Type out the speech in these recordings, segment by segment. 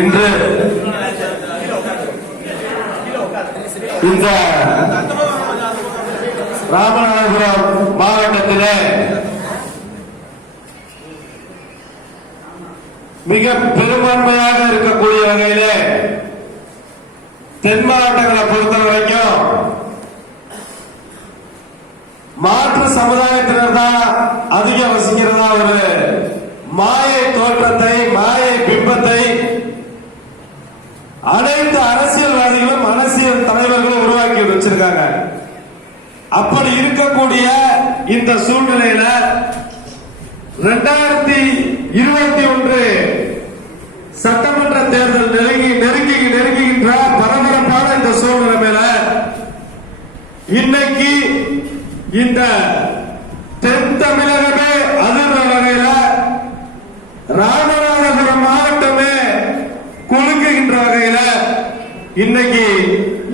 இன்று இந்த ராமநாதபுரம் மாவட்டத்திலே மிக பெரும்பான்மையாக இருக்கக்கூடிய வகையிலே தென் மாவட்டங்களை பொறுத்த வரைக்கும் மாற்று சமுதாயத்தினர் தான் அதிகம் வசிக்கிறதா ஒரு மாயை தோற்றத்தை மாயை பிம்பத்தை அனைத்து அரசியல்வாதிகளும் அரசியல் தலைவர்களும் உருவாக்கி வச்சிருக்காங்க. அப்படி இருக்கக்கூடிய இந்த சூழ்நிலையில 2021 சட்டமன்ற தேர்தல் நெருங்குகின்ற பரபரப்பான இந்த சூழ்நிலை மேல இன்னைக்கு இந்த தென் தமிழகமே அதிர்ற வகையில ராமநாதபுரம் மாவட்டமே குலுக்குகின்ற வகையில இன்னைக்கு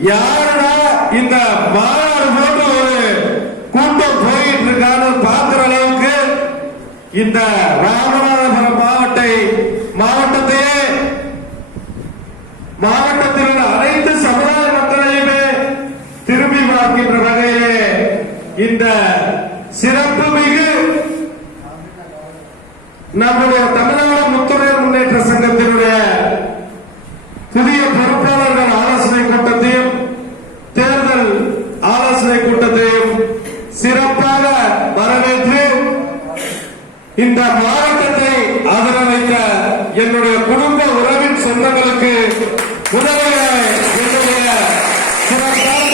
யாரா இந்த மாநாடு போட்டு ஒரு கூட்டம் போயிட்டு இருக்கான்னு பார்க்கிற அளவுக்கு இந்த ராமநாதபுரம் மாவட்டத்தையே மாவட்டத்தில் உள்ள அனைத்து சமுதாய மக்களையுமே திரும்பி பார்க்கின்ற வகையிலே இந்த சிறப்பு மிகு நம்முடைய தமிழ்நாடு முத்துரையர் முன்னேற்ற சங்கத்தினுடைய புதிய பொறுப்பாளர்கள் ஆலோசனை கூட்டத்தையும் தேர்தல் ஆலோசனை கூட்டத்தையும் சிறப்பாக வரவேற்று இந்த மாவட்டத்தை ஆதரவைத்த என்னுடைய குடும்ப உறவின் சொந்தங்களுக்கு முதலில் என்னுடைய சிறப்பான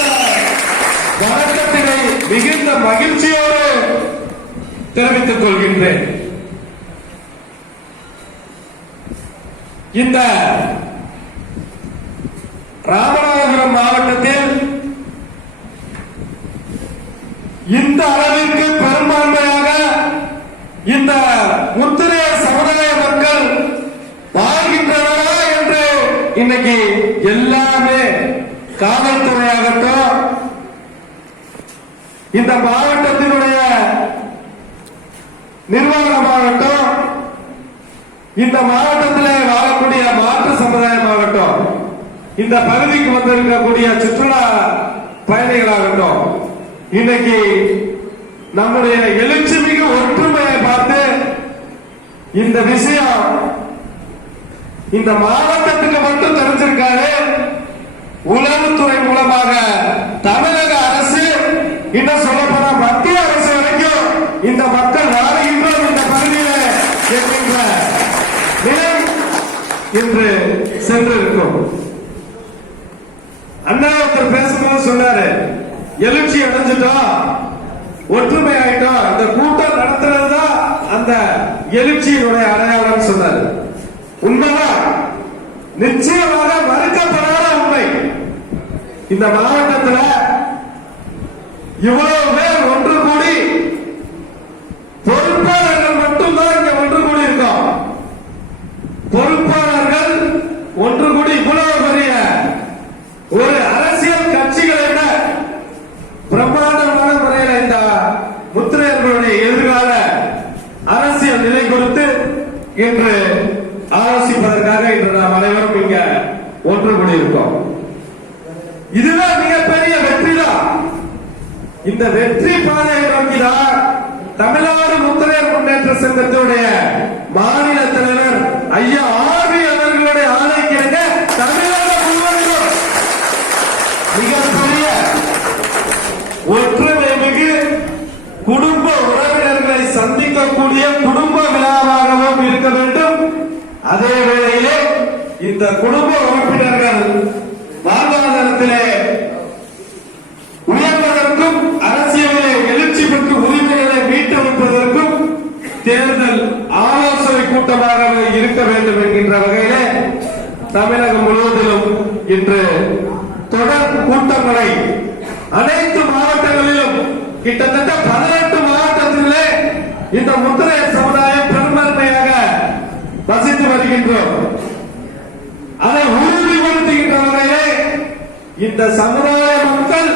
வணக்கத்தினை மிகுந்த மகிழ்ச்சியோடு தெரிவித்துக் கொள்கின்றேன். இந்த ராமநாதபுரம் மாவட்டத்தில் இந்த அளவிற்கு பெரும்பான்மையாக இந்த முத்திரையர் சமுதாய மக்கள் வாழ்கின்றனரா என்று இன்னைக்கு எல்லாமே காவல்துறையாகட்டும் இந்த மாவட்டத்தினுடைய நிர்வாகமாகட்டும் இந்த மாவட்டத்தில் வாழக்கூடிய மாற்று சமுதாயமாகட்டும் இந்த பகுதிக்கு வந்திருக்கக்கூடிய சுற்றுலா பயணிகளாகட்டும் இன்னைக்கு நம்முடைய எழுச்சி மிகு ஒற்றுமையை பார்த்து இந்த விஷயம் இந்த மாவட்டத்துக்கு மட்டும் தெரிஞ்சிருக்காரு. உளவுத்துறை மூலமாக தமிழக அரசு இன்னும் சொல்லப்போன மத்திய அரசு வரைக்கும் இந்த மக்கள் வாழ்கின்றோம் இந்த பகுதியில் என்கின்ற நிலை இன்று சென்றிருக்கும். அண்ணா ஒருத்தர் பேசும்போது சொன்னாரு, எழுச்சி அடைஞ்சிட்டோம், ஒற்றுமை ஆயிட்டோம், இந்த கூட்டம் நடத்துறதுதான் அந்த எழுச்சியினுடைய அடையாளம் சொன்னாரு. உண்மைதான், நிச்சயமாக மறுக்கப்படாத உண்மை. இந்த மாவட்டத்தில் இவ்வளவு பேர் ஒன்று கூடி பொறுப்பாளர்கள் மட்டும்தான் இங்க ஒன்று கூடி இருக்கோம். பொறுப்பாளர்கள் ஒன்று கூடி இவ்வளவு பெரிய ஒரு அரசியல் கட்சிகளை விட பிரம்மாண்டமான முறையில் இந்த முத்திரையர்களுடைய எதிர்கால அரசியல் நிலை குறித்து இன்று ஆலோசிப்பதற்காக இன்று நாம் அனைவரும் இங்க ஒன்று கூடியிருக்கோம். இதுதான் மிகப்பெரிய வெற்றி தான். இந்த வெற்றி பாதையை நோக்கிதான் தமிழ்நாடு முத்திரையர் முன்னேற்ற சங்கத்தினுடைய மாநில தலைவர் ஐயா ஆர்வி அவர்களுடைய ஆணைக்கிழங்க தமிழக முழுவதும் மிகப்பெரிய ஒற்றுமை மிகு குடும்ப உறவினர்களை சந்திக்கக்கூடிய குடும்ப விழாவாகவும் இருக்க வேண்டும். அதே வேளையிலே இந்த குடும்ப உறுப்பினர்கள் வாழ்வாதாரத்திலே உயர்வதற்கும் அரசியலிலே எழுச்சி பெற்று உரிமைகளை மீட்டெடுப்பதற்கும் தேர்தல் ஆலோசனை கூட்டமாகவே இருக்க வேண்டும் என்கின்ற வகையிலே தமிழகம் முழுவதிலும் இன்று தொடர் கூட்டங்களை அனைத்து மாவட்டங்களிலும் கிட்டத்தட்ட 18 மாவட்டத்திலே இந்த முத்திரையர் சமுதாயம் பெரும்பான்மையாக வசித்து வருகின்றோம். அதை உறுதிப்படுத்துகின்ற வகையிலே இந்த சமுதாய மக்கள்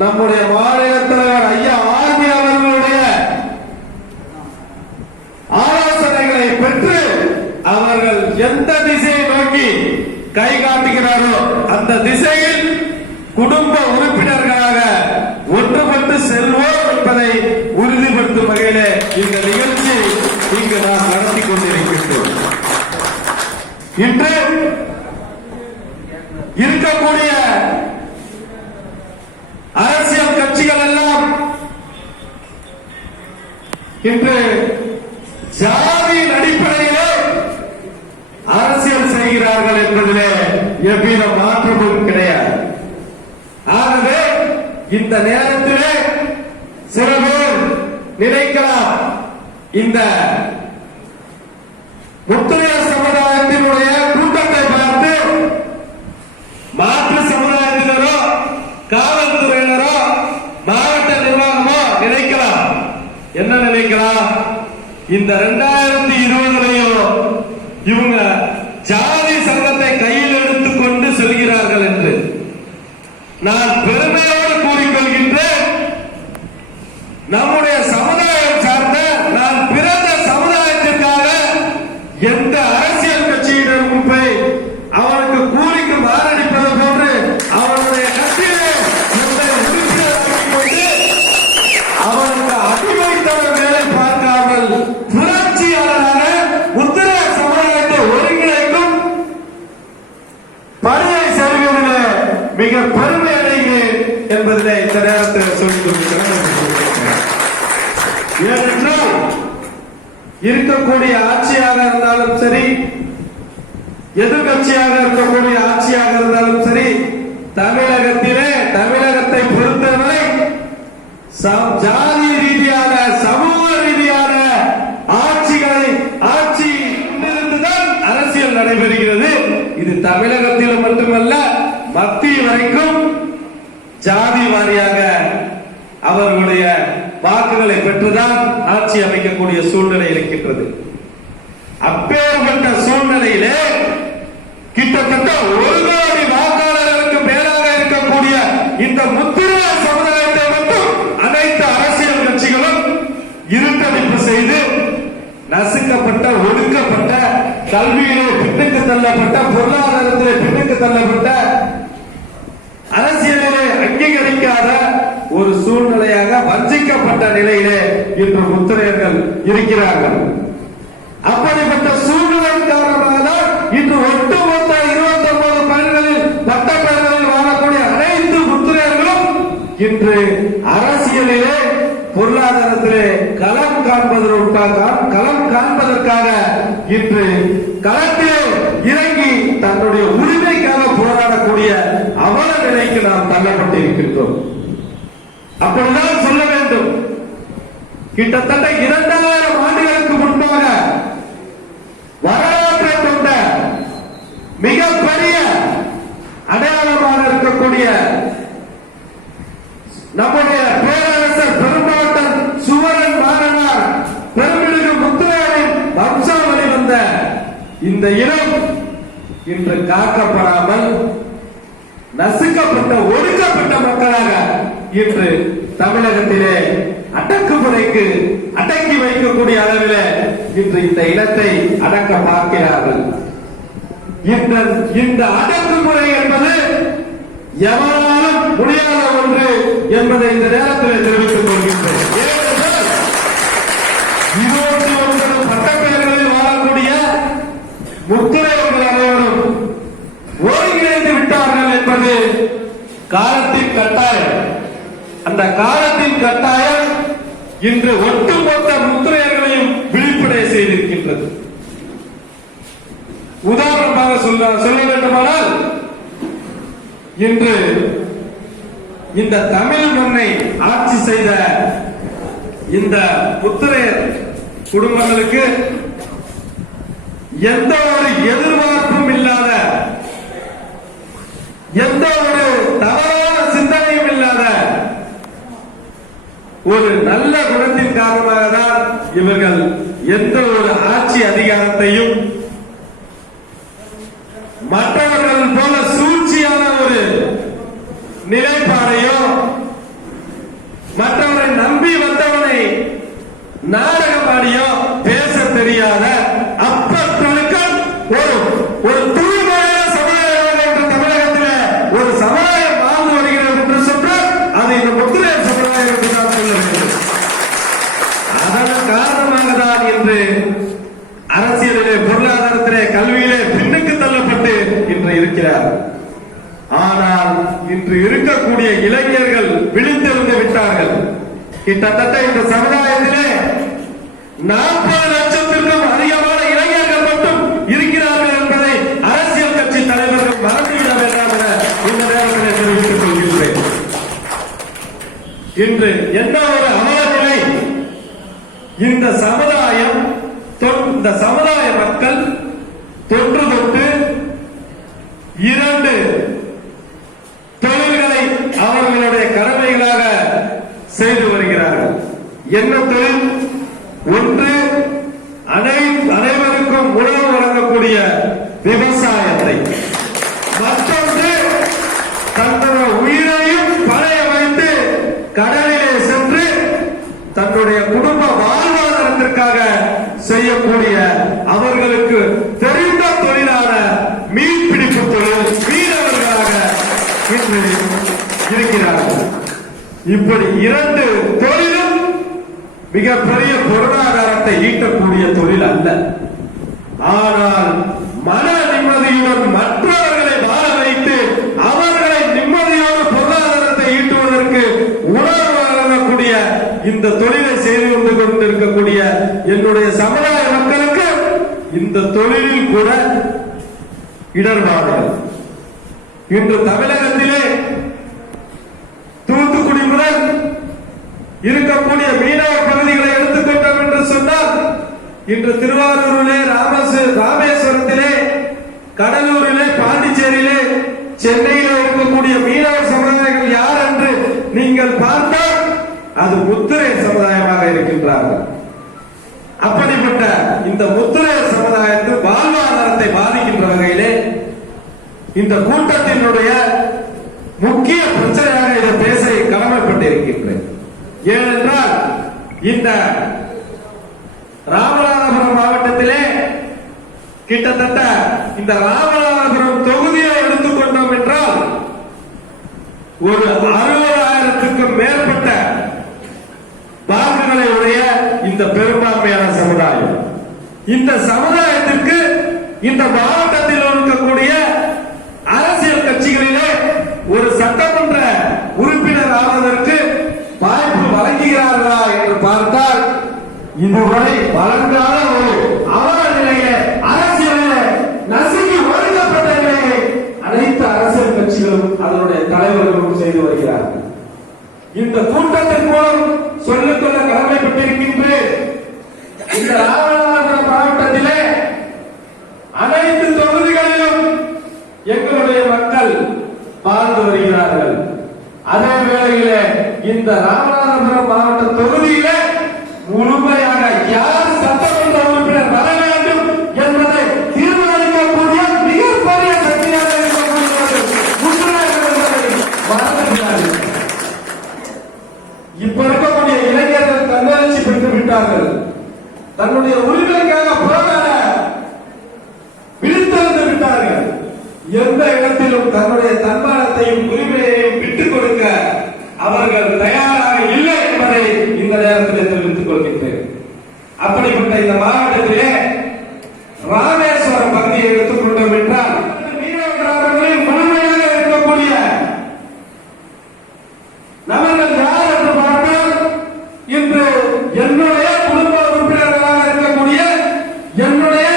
நம்முடைய மாநில தலைவர் ஐயா ஆர்மி அவர்களுடைய ஆலோசனைகளை பெற்று அவர்கள் எந்த திசையை நோக்கி கை காட்டுகிறாரோ அந்த திசையில் குடும்ப உறுப்பினர்களாக ஒன்றுபட்டு செல்வோம் என்பதை உறுதிப்படுத்தும் வகையிலே இந்த நிகழ்ச்சி இங்கு நாம் நடத்தி கொண்டிருக்கின்றோம். இன்று இருக்கக்கூடிய அரசியல் கட்சிகள் எல்லாம் இன்று ஜாதியின் அடிப்படையிலே அரசியல் செய்கிறார்கள் என்பதிலே எவ்வித மாற்றமும் கிடையாது. ஆகவே இந்த நேரத்திலே சில பேர் நினைக்கலாம், இந்த முத்துரையர் சமுதாயத்தினுடைய கூட்டத்தை பார்த்து மாற்று சமுதாயத்தினரோ காவல்துறையினரோ மாவட்ட நிர்வாகமோ நினைக்கலாம், என்ன நினைக்கலாம், இந்த 2020 இவங்க ஜாதி சங்கத்தை கையில் எடுத்துக் கொண்டு செல்கிறார்கள் என்று நான் பெருமையோடு கூறிக்கொள்கின்றேன். நம்முடைய சமுதாயம் சார்ந்த நான் பிறந்த சமுதாயத்திற்காக எந்த அரசியல் கட்சியிடமும் போய் அவனுக்கு கூலிக்கு மாரடிப்பது போன்று அவனுடைய கட்சியிலே உறுப்பினராக்கிக் கொண்டு அவனுக்கு அடிமைத்தன வேலை பார்க்காமல் புரட்சியாளராக உத்தர சமுதாயத்தை ஒருங்கிணைக்கும் பணியை செய்வதிலே மிக பெருமை அடைகிறேன் என்பதிலே இந்த நேரத்தில் சொல்லிக் கொண்டிருக்கிறேன். ஏனென்றால் இருக்கக்கூடிய ஆட்சியாக இருந்தாலும் சரி, எதிர்கட்சியாக இருக்கக்கூடிய ஆட்சியாக இருந்தாலும் சரி, தமிழகத்திலே தமிழகத்தை பொறுத்தவரை ஜாதி ரீதியான சமூக ரீதியான ஆட்சி இருந்துதான் அரசியல் நடைபெறுகிறது. இது தமிழகத்தில் மட்டுமல்ல, மத்திய வரைக்கும் ஜாதி வாரியாக அவர்களுடைய வாக்குகளை பெற்றுதான் ஆட்சி அமைக்கக்கூடிய சூழ்நிலை இருக்கின்றது. அப்பேற்பட்ட சூழ்நிலையிலே கிட்டத்தட்ட 1 கோடி வாக்காளர்களுக்கு மேலாக இருக்கக்கூடிய இந்த முத்திரை சமுதாயத்தை மட்டும் அனைத்து அரசியல் கட்சிகளும் இருட்டடிப்பு செய்து நசுக்கப்பட்ட, ஒடுக்கப்பட்ட, கல்வியிலே பின்னுக்கு தள்ளப்பட்ட, பொருளாதாரத்திலே பின்னுக்கு தள்ளப்பட்ட, அரசியலிலே அங்கீகரிக்காத ஒரு சூழ்நிலையாக வஞ்சிக்கப்பட்ட நிலையிலே இன்று முத்திரையர்கள் இருக்கிறார்கள். அப்படிப்பட்ட சூழ்நிலை காரணமாக தான் இன்று ஒட்டுமொத்த 29 பகுதிகளில் பட்டப்பெயர்களில் வாழக்கூடிய அனைத்து முத்திரையர்களும் இன்று அரசியலிலே பொருளாதாரத்திலே களம் காண்பதற்காக இன்று களத்திலே இறங்கி தன்னுடைய உரிமைக்காக போராடக்கூடிய அவல நிலைக்கு நாம் தள்ளப்பட்டிருக்கின்றோம். அப்படிதான் சொல்ல வேண்டும். கிட்டத்தட்ட 2000 ஆண்டுகளுக்கு முன்பாக வரலாற்றை கொண்ட மிகப்பெரிய அடையாளமாக இருக்கக்கூடிய நம்முடைய பேரரசர் பெரும்பாட்டன் சுவரன் மாறனார் பெருமிடுகு முத்துரையரின் வம்சாவளி வந்த இந்த இனம் இன்று காக்கப்படாமல் நசுக்கப்பட்ட, ஒடுக்கப்பட்ட மக்களாக இன்று தமிழகத்திலே அடக்குமுறைக்கு அடக்கி வைக்கக்கூடிய அளவிலே இன்று இந்த இனத்தை அடக்க பார்க்கிறார்கள். இந்த அடக்குமுறை என்பது எவராலும் முடியாத ஒன்று என்பதை இந்த நேரத்தில் தெரிவித்துக் கொள்கின்றேன். 29 பட்டப்பெயர்களில் வாழக்கூடிய முத்திரையர்கள் அனைவரும் ஒருங்கிணைந்து விட்டார்கள் என்பது காலத்தின் கட்டாயம். அந்த காலத்தின் கட்டாயம் இன்று ஒட்டுமொத்த முத்திரையர்களையும் விழிப்படைய செய்திருக்கின்றது. உதாரணமாக சொல்ல வேண்டுமானால், இன்று இந்த தமிழ் மண்ணை ஆட்சி செய்த இந்த முத்திரையர் குடும்பங்களுக்கு எந்த ஒரு எதிர்பார்ப்பும் இல்லாத, எந்த ஒரு தவறான சிந்தனையும் இல்லாத ஒரு நல்ல குணத்தின் காரணமாக தான் இவர்கள் எந்த ஒரு ஆட்சி அதிகாரத்தையும் மற்றவர்கள் போல சூழ்ச்சியான ஒரு நிலைப்பாடையோ, மற்றவரை நம்பி வந்தவனை நாடகமாடியோ பேச தெரியாத அப்பத்தொழுக்க கிட்டத்தட்ட இந்த சமுதாயத்திலே 40 லட்சத்திற்கும் அதிகமான இளைஞர்கள் மட்டும் இருக்கிறார்கள் என்பதை அரசியல் கட்சி தலைவர்கள் மறந்துவிட வேண்டாம் என இந்த நேரத்தில் தெரிவித்துக் கொள்கின்றேன். இன்று என்ன ஒரு அவல நிலை! இந்த சமுதாய மக்கள் தொன்று தொட்டு 2 தொழில்களை அவர்களுடைய கடமைகளாக செய்து வருகிறார்கள். என்ன தொழில்? ஒன்று, அனைவருக்கும் உணவு வழங்கக்கூடிய விவசாயத்தை, மற்றொன்று தன்னுடைய உயிரையும் பணைய வைத்து கடலிலே சென்று தன்னுடைய குடும்ப வாழ்வாதாரத்திற்காக செய்யக்கூடிய அவர்களுக்கு தெரிந்த தொழிலான மீன்பிடிப்பு தொழில் மீனவர்களாக இன்று இருக்கிறார்கள். இப்படி 2 தொழிலும் மிகப்பெரிய பொருளாதாரத்தை ஈட்டக்கூடிய தொழில் அல்ல. ஆனால் மன நிம்மதியுடன் மற்றவர்களை வாழ வைத்து அவர்களை நிம்மதியோடு பொருளாதாரத்தை ஈட்டுவதற்கு உணர்வு வழங்கக்கூடிய இந்த தொழிலை செய்து கொண்டு கொண்டிருக்கக்கூடிய என்னுடைய சமுதாய மக்களுக்கு இந்த தொழிலில் கூட இடர்பாடுகள். இன்று தமிழகத்திலே தூத்துக்குடி முதல் இருக்கக்கூடிய மீனவ பகுதிகளை எடுத்துக்கொண்டோம் என்று சொன்னால், இன்று திருவாரூரிலே, ராமேஸ்வரத்திலே, கடலூரிலே, பாண்டிச்சேரியிலே, சென்னையிலே இருக்கக்கூடிய மீனவ சமுதாயங்கள் யார் என்று நீங்கள் பார்த்தால் அது முத்திரை சமுதாயமாக இருக்கின்றார்கள். அப்படிப்பட்ட இந்த முத்திரை சமுதாயத்தின் வாழ்வாதாரத்தை பாதிக்கின்ற வகையிலே இந்த கூட்டத்தினுடைய முக்கிய பிரச்சனையாக இதை பேச கடமைப்பட்டிருக்கின்றேன். ஏனென்றால் இந்த ராமநாதபுரம் மாவட்டத்திலே கிட்டத்தட்ட இந்த ராமநாதபுரம் தொகுதியை எடுத்துக்கொண்டோம் என்றால் ஒரு 60,000க்கும் மேற்பட்ட வாக்குகளை உடைய இந்த பெரும்பான்மையான சமுதாயம். இந்த சமுதாயத்திற்கு இந்த மாவட்டத்தில் இருக்கக்கூடிய அரசியல் கட்சிகளிலே ஒரு சட்டமன்ற உறுப்பினர் ஆவதற்கு வாய்ப்பு வழங்குகிறார்களா என்று பார்த்தால் இதுவரை வழங்காத ஒரு அவல நிலையை அரசியலில் நசுங்கி ஒழுங்கப்பட்ட நிலையை அனைத்து அரசியல் கட்சிகளும் அதனுடைய தலைவர்களும் செய்து வருகிறார்கள். இந்த கூட்டத்தின் மூலம் சொல்லிக்கொள்ள கடமைப்பட்டிருக்கின்றேன். இந்த ராமநாதபுரம் மாவட்டத்திலே அனைத்து தொகுதிகளிலும் எங்களுடைய மக்கள் வாழ்ந்து வருகிறார்கள். அதே வேளையிலே இந்த ராமநாதபுரம் மாவட்ட தொகுதியிலே முழுமையாக யார் சட்டமன்ற உறுப்பினர் வர வேண்டும் என்பதை தீர்மானிக்கக்கூடிய மிகப்பெரிய சக்தியாக இருக்கக்கூடியவர்கள் மறந்துவிட்டார்கள். இப்ப இருக்கக்கூடிய இளைஞர்கள் தன்னெழுச்சி பெற்று விட்டார்கள். தன்னுடைய உரிமைக்காக போராட விழித்தெழுந்து விட்டார்கள். எந்த இடத்திலும் தன்னுடைய தன்மானத்தையும் உரிமையையும் விட்டுக் கொடுக்க அவர்கள் தயாராக இல்லை என்பதை இந்த நேரத்தில் தெரிவித்துக் கொள்கின்றேன். அப்படிப்பட்ட இந்த மாவட்டத்திலே ராமேஸ்வரம் பகுதியை எடுத்துக்கொண்டோம் என்றால் மீனவ கிராமங்களில் முழுமையாக இருக்கக்கூடிய நபர்கள் யார் என்று பார்த்தால் இன்று என்னுடைய குடும்ப உறுப்பினர்களாக இருக்கக்கூடிய என்னுடைய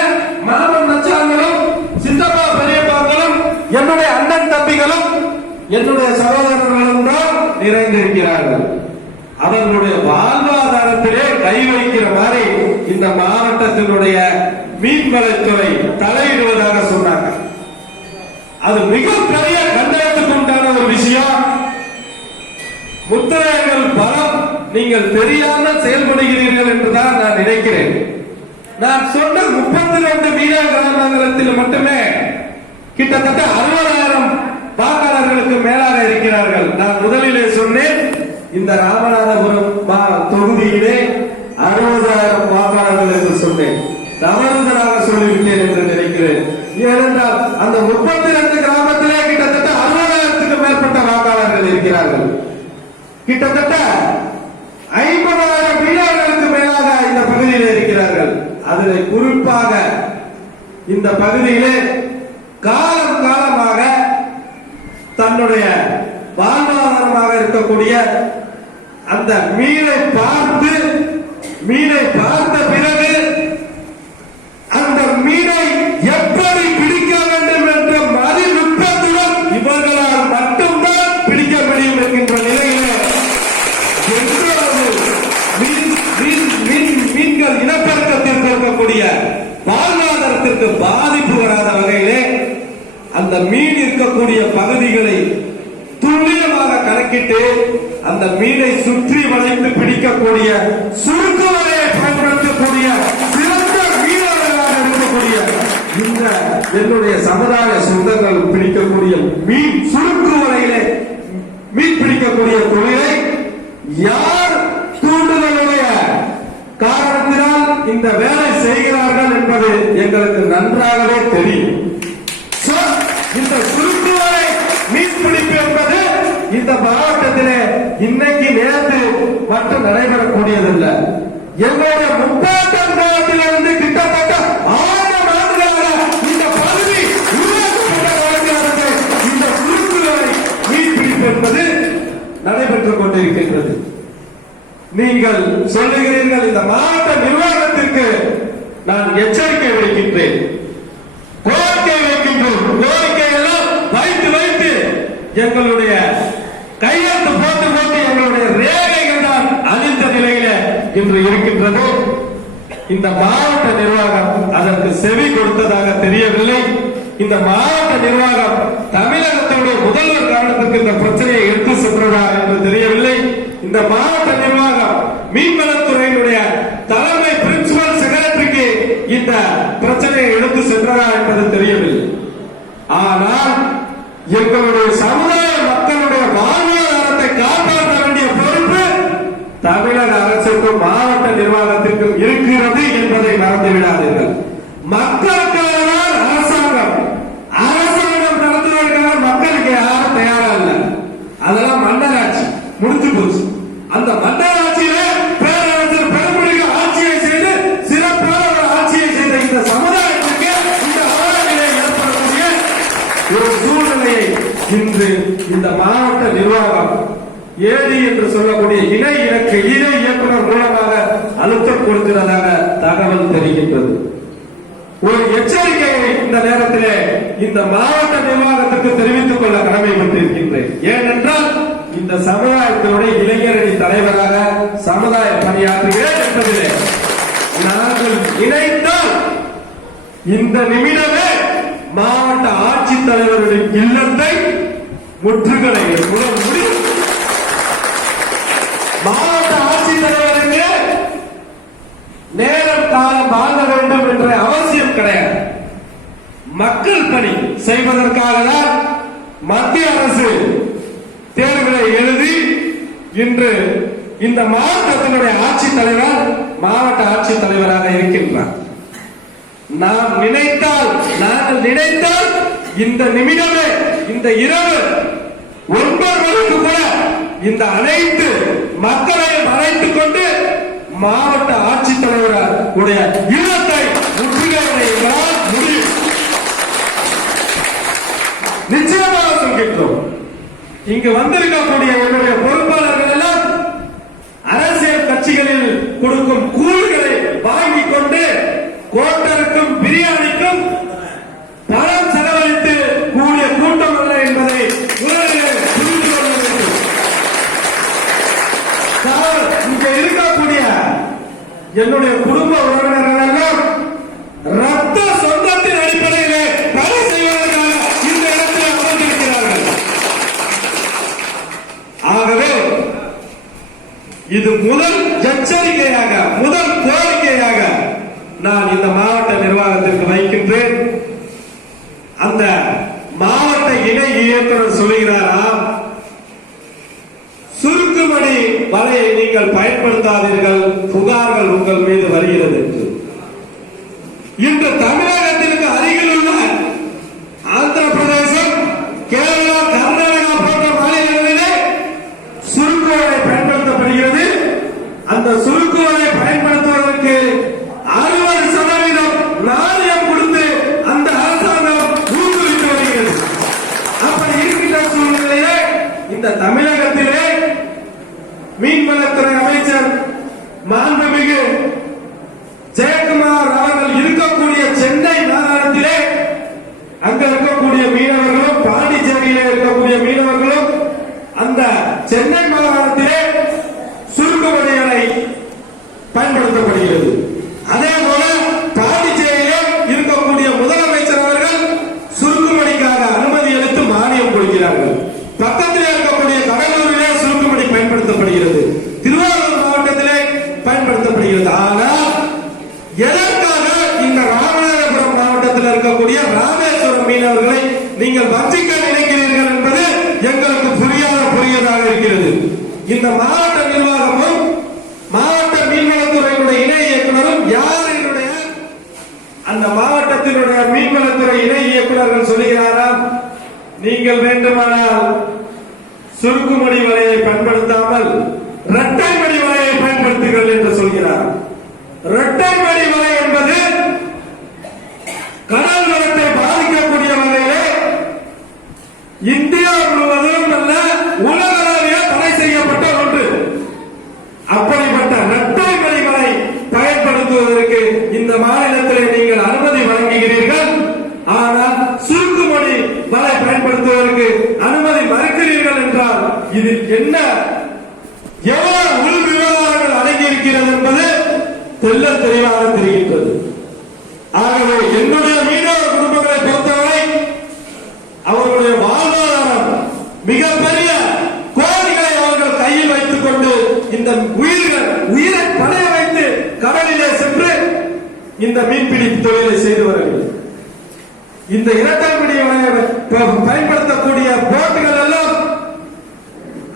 மாமன் மச்சான்களும் சித்தப்பா பெரியப்பாக்களும் என்னுடைய அண்ணன் தம்பிகளும் என்னுடைய சகோதரர்களும் தான் நிறைந்திருக்கிறார்கள். அவர்களுடைய வாழ்வாதாரத்திலே கை வைக்கிற மாதிரி இந்த மாவட்டத்தினுடைய மீன்வளத்துறை தலையிடுவதாக சொன்னாங்க. அது மிகப்பெரிய கண்டனத்துக்கு உண்டான ஒரு விஷயம். முத்திரைகள் பலம் நீங்கள் தெரியாமல் செயல்படுகிறீர்கள் என்றுதான் நான் நினைக்கிறேன். நான் சொன்ன 32 மீனவ கிராமத்தில் மட்டுமே கிட்டத்தட்ட 60,000 வாக்காளர்களுக்கு மேலாக இருக்கிறார்கள். நான் முதலிலே சொன்னேன், இந்த ராமநாதபுரம் தொகுதியிலே 60,000 வாக்காளர்கள் என்று சொன்னேன். தவறுதலாக சொல்லிவிட்டேன் என்று நினைக்கிறேன். ஏனென்றால் அந்த 32 கிராமத்திலே கிட்டத்தட்ட 60,000க்கும் மேற்பட்ட வாக்காளர்கள் இருக்கிறார்கள். கிட்டத்தட்ட 50,000 மீனவர்களுக்கு மேலாக இந்த பகுதியில் இருக்கிறார்கள். அதில் குறிப்பாக இந்த பகுதியிலே காலம் காலமாக தன்னுடைய வாழ்வாதாரமாக இருக்கக்கூடிய அந்த மீனை பார்த்த பிறகு அந்த மீனை எப்படி பிடிக்க வேண்டும் என்ற மதிநுட்பத்துடன் இவர்களால் மட்டும்தான் பிடிக்க முடியும் என்கின்ற நிலையிலே மீன்கள் இனப்பெருக்கத்திற்கு இருக்கக்கூடிய வாழ்வாதாரத்திற்கு பாதிப்பு வராத வகையிலே அந்த மீன் இருக்கக்கூடிய பகுதிகளை துல்லியமாக கணக்கிட்டு அந்த மீனை சுற்றி வளைத்து பிடிக்கக்கூடிய சுருக்கு வலையை பயன்படுத்தக்கூடிய சிறந்த மீனவர்களாக இருக்கக்கூடிய இந்த என்னுடைய சமுதாய சொந்தங்கள் பிடிக்கக்கூடிய மீன் சுருக்கு வலையிலே மீன் பிடிக்கக்கூடிய தொழிலை யார் தூண்டுதலுடைய காரணத்தினால் இந்த வேலை செய்கிறார்கள் என்பது எங்களுக்கு நன்றாகவே தெரியும். இந்த சுருக்கு வலை மீன்பிடிப்பு என்பது இந்த மாவட்டத்திலே இன்னைக்கு நேற்று மட்டும் நடைபெறக்கூடியதில்லை. எங்களுடைய முப்பாட்டம் காலத்திலிருந்து கிட்டத்தட்ட 1000 ஆண்டுகளாக இந்த பகுதி உருவாக்கப்பட்ட காலத்திலிருந்து இந்த சுருக்கு வலை மீன்பிடிப்பு என்பது நடைபெற்றுக் கொண்டிருக்கின்றது. நீங்கள் சொல்லுகிறீர்கள், இந்த மாவட்ட நிர்வாகத்திற்கு நான் எச்சரிக்கை விடுக்கின்றேன், கோரிக்கை வைக்கின்றோம். கோரிக்கை எல்லாம் வைத்து எங்களுடைய கையெழுத்து போட்டு எங்களுடைய ரேகைகள் தான் அழிந்த நிலையில இன்று இருக்கின்றது. இந்த மாவட்ட நிர்வாகம் அதற்கு செவி கொடுத்ததாக தெரியவில்லை. இந்த மாவட்ட நிர்வாகம் தமிழகத்தோட முதல்வர் காரணத்துக்கு இந்த பிரச்சனையை எடுத்து சென்றதா என்று தெரியவில்லை. இந்த மாவட்ட நிர்வாகம் மீன்வளத்துறையினுடைய தலைமை பிரின்சிபல் செக்ரட்டரிக்கு இந்த பிரச்சனையை எடுத்து சென்றதா என்பது தெரியவில்லை. ஆனால் எங்களுடைய சமுதாய மக்களுடைய வாழ்வாதாரத்தை காப்பாற்ற வேண்டிய பொறுப்பு தமிழக அரசுக்கும் மாவட்ட நிர்வாகத்திற்கும் இருக்கிறது என்பதை மறந்துவிடாதீர்கள். மக்களுக்காக அரசாங்கம் நடத்துவதற்காக மக்களுக்கு யாரும் தயாரா இல்லை. அதெல்லாம் மன்னராட்சி முடிஞ்சு போச்சு. அந்த மன்னராட்சியில பேரரசர் பெருமொழிக்கு ஆட்சியை செய்து சிறப்பான ஒரு ஆட்சியை செய்த இந்த சமுதாயத்திற்கு இந்த அவலநிலை ஏற்படக்கூடிய ஒரு சூழ்நிலையை இன்று இந்த மாவட்ட நிர்வாகம் ஏடி என்று சொல்லக்கூடிய இணை இயக்குனர் மூலமாக அழுத்தம் கொடுக்கிறதாக தகவல் தெரிகின்றது. ஒரு எச்சரிக்கையை இந்த நேரத்திலே இந்த மாவட்ட நிர்வாகத்துக்கு தெரிவித்துக் கொள்ள கடமைப்பட்டிருக்கின்றேன். ஏனென்றால் இந்த சமுதாயத்தினுடைய இளைஞரணி தலைவராக சமுதாய பணியாற்றுகிறேன் என்பதிலே நாங்கள் இணைத்தால் இந்த நிமிடமே மாவட்ட ஆட்சித்தலைவருடைய இல்லத்தை முற்றுகளை முடியும். மாவட்ட ஆட்சித்தலைவருக்கு நேரம் காலம் வாங்க வேண்டும் என்ற அவசியம் கிடையாது. மக்கள் பணி செய்வதற்காக தான் மத்திய அரசு தேர்வுகளை எழுதி இன்று இந்த மாவட்டத்தினுடைய ஆட்சித்தலைவர் மாவட்ட ஆட்சித்தலைவராக இருக்கின்றார். நாங்கள் நினைத்தால் இந்த நிமிடமே இந்த இரவு 9 மணிக்கு கூட இந்த அனைத்து மக்களையும் அழைத்துக் கொண்டு மாவட்ட ஆட்சித்தலைவருடைய இல்லத்தை முற்றுகையிட முடியும். நிச்சயமாக சொல்கின்றோம். இங்கு வந்திருக்கக்கூடிய என்னுடைய பொறுப்பாளர்கள் எல்லாம் அரசியல் கட்சிகளில் கொடுக்கும் கூறுகளை வாங்கிக் கொண்டு கோட்டருக்கும் பிரியாணிக்கும் பணம் செலவழித்து கூடிய கூட்டம் அல்ல என்பதை புரிந்து கொள்ள வேண்டும். இங்க இருக்கக்கூடிய என்னுடைய குடும்ப உறவினர்கள் எல்லாம் ரத்த சொந்தத்தின் அடிப்படையிலே பணி செய்வதற்காக இந்த இடத்தில் அமர்ந்திருக்கிறார்கள். ஆகவே இது முதல் எச்சரிக்கையாக முதல் கோரிக்கையாக நான் இந்த மாவட்ட நிர்வாகத்திற்கு வைக்கின்றேன். அந்த மாவட்ட இணை இயக்குனர் சொல்லுகிறாரா, சுருக்குமணி வலையை நீங்கள் பயன்படுத்தாதீர்கள், புகார்கள் உங்கள் மீது வருகிறது என்று. இன்று தமிழகத்திற்கு அருகில் உள்ள ஆந்திர பிரதேசம், கேரளா, கர்நாடகா போன்ற மாநிலங்களிலே சுருக்கு வலை பயன்படுத்தப்படுகிறது. அந்த சுருக்கு வலை பயன்படுத்துவதற்கு 60% நாணயம் கொடுத்து அந்த அரசாங்கம் ஊக்குவித்து வருகிறது. அப்படி இருக்கின்ற சூழ்நிலையிலே இந்த தமிழகத்திலே மீன்வள ஜெயக்குமார் அவர்கள் இருக்கக்கூடிய சென்னை மாகாணத்திலே அங்க இருக்கக்கூடிய மீனவர்களும் பாண்டிச்சேரியிலே இருக்கக்கூடிய மீனவர்களும் அந்த சென்னை மாகாணத்திலே சுருக்குமணிகளை பயன்படுத்தப்படுகிறது. அதே போல பாண்டிச்சேரியிலே இருக்கக்கூடிய முதலமைச்சர் அவர்கள் சுருக்குமணிக்காக அனுமதி அளித்து மானியம் கொடுக்கிறார்கள். பக்கத்தில் இருக்கக்கூடிய கடலூரிலே சுருக்குமணி பயன்படுத்தப்படுகிறது, திருவாரூர் மாவட்டத்திலே பயன்படுத்தப்படுகிறது. ஆனால் எதற்காக இந்த ராமநாதபுரம் மாவட்டத்தில் இருக்கக்கூடிய ராமேஸ்வரம் மீனவர்களை நீங்கள் வஞ்சிக்க நினைக்கிறீர்கள் என்பது எங்களுக்கு புரியதாக இருக்கிறது. இந்த மாவட்ட நிர்வாகமும் மாவட்ட மீன்வளத்துறையினுடைய இணை இயக்குனரும் யாருடைய அந்த மாவட்டத்தினுடைய மீன்வளத்துறை இணை இயக்குனர்கள் சொல்லுகிறாராம், நீங்கள் வேண்டுமானால் சுருக்குமணி வலையை பயன்படுத்தாமல் இரட்டை மணி வலையை பயன்படுத்துங்கள் என்று சொல்கிறார். இரட்டை மணி வலை என்பது கடல் வளத்தை பாதிக்கக்கூடிய வகையிலே இந்தியா முழுவதும் அல்ல உலகளவிலே தடை செய்யப்பட்ட ஒன்று. அப்படிப்பட்ட இரட்டை மணி வலை பயன்படுத்துவதற்கு இந்த மாநிலத்திலே நீங்கள் அனுமதி வழங்குகிறீர்கள். ஆனால் சுருக்குமணி வலை பயன்படுத்துவதற்கு அனுமதி மறுக்கிறீர்கள் என்றால் இதில் என்ன எவ்வளவு உள் விவகாரங்கள் அடங்கியிருக்கிறது என்பது தெல்ல தெளிவாக தெரிகின்றது. ஆகவே என்னுடைய மீனவ குடும்பங்களை பொறுத்தவரை அவர்களுடைய வாழ்வாதாரம் மிகப்பெரிய கோரிகளை அவர்கள் கையில் வைத்துக் கொண்டு இந்த உயிரை பணைய வைத்து கடலிலே சென்று இந்த மீன்பிடி தொழிலை செய்து வருகிறது. இந்த இரட்டை மணி பயன்படுத்தக்கூடிய போட்டுகள் எல்லாம்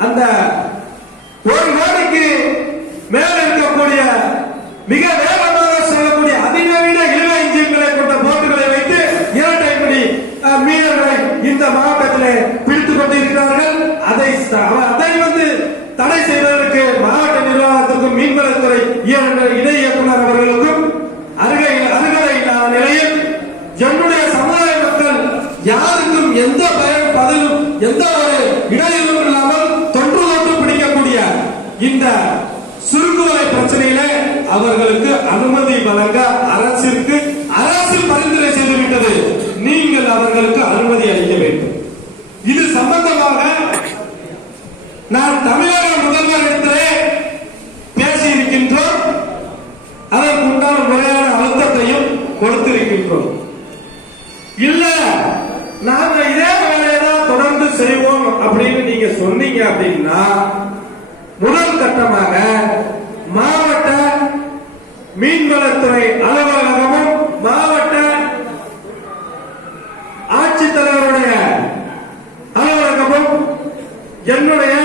அந்த ஒரு கோடிக்கு மேல் இருக்கக்கூடிய மிக வேகமாக செல்லக்கூடிய அதிநவீன இழுவை இன்ஜின்களை கொண்ட போட்டுகளை வைத்து இரட்டை மணி மீனவர்களை இந்த மாவட்டத்திலே பிடித்துக் கொண்டிருக்கிறார்கள். அதை தடை செய்வதற்கு மாவட்ட நிர்வாகத்திற்கும் மீன்வளத்துறை இணை இயக்குனர் அவர்களுக்கும் அருகதை இல்லாத நிலையில் என்னுடைய சமுதாய மக்கள் யாருக்கும் எந்த பதிலும் எந்த ஒரு இடையூறும் இல்லாமல் தொன்று தொட்டு பிடிக்கக்கூடிய இந்த சுருக்குவலை பிரச்சனையிலே அவர்களுக்கு அனுமதி வழங்க அரசு பரிந்துரை செய்துவிட்டது. நீங்கள் அவர்களுக்கு அனுமதி அளிக்க வேண்டும். இது சம்பந்தமாக நான் தமிழக முதல்வரிடத்திலே பேசியிருக்கின்றோம். அதற்கு உண்டான முறையான அழுத்தத்தையும் கொடுத்திருக்கின்றோம். இல்ல நாங்க இதே வேலையை தான் தொடர்ந்து செய்வோம் அப்படின்னு நீங்க சொன்னீங்க அப்படின்னா முதல் கட்டமாக மாவட்ட மீன்வளத்துறை அலுவலகமும் மாவட்ட ஆட்சித்தலைவருடைய அலுவலகமும் என்னுடைய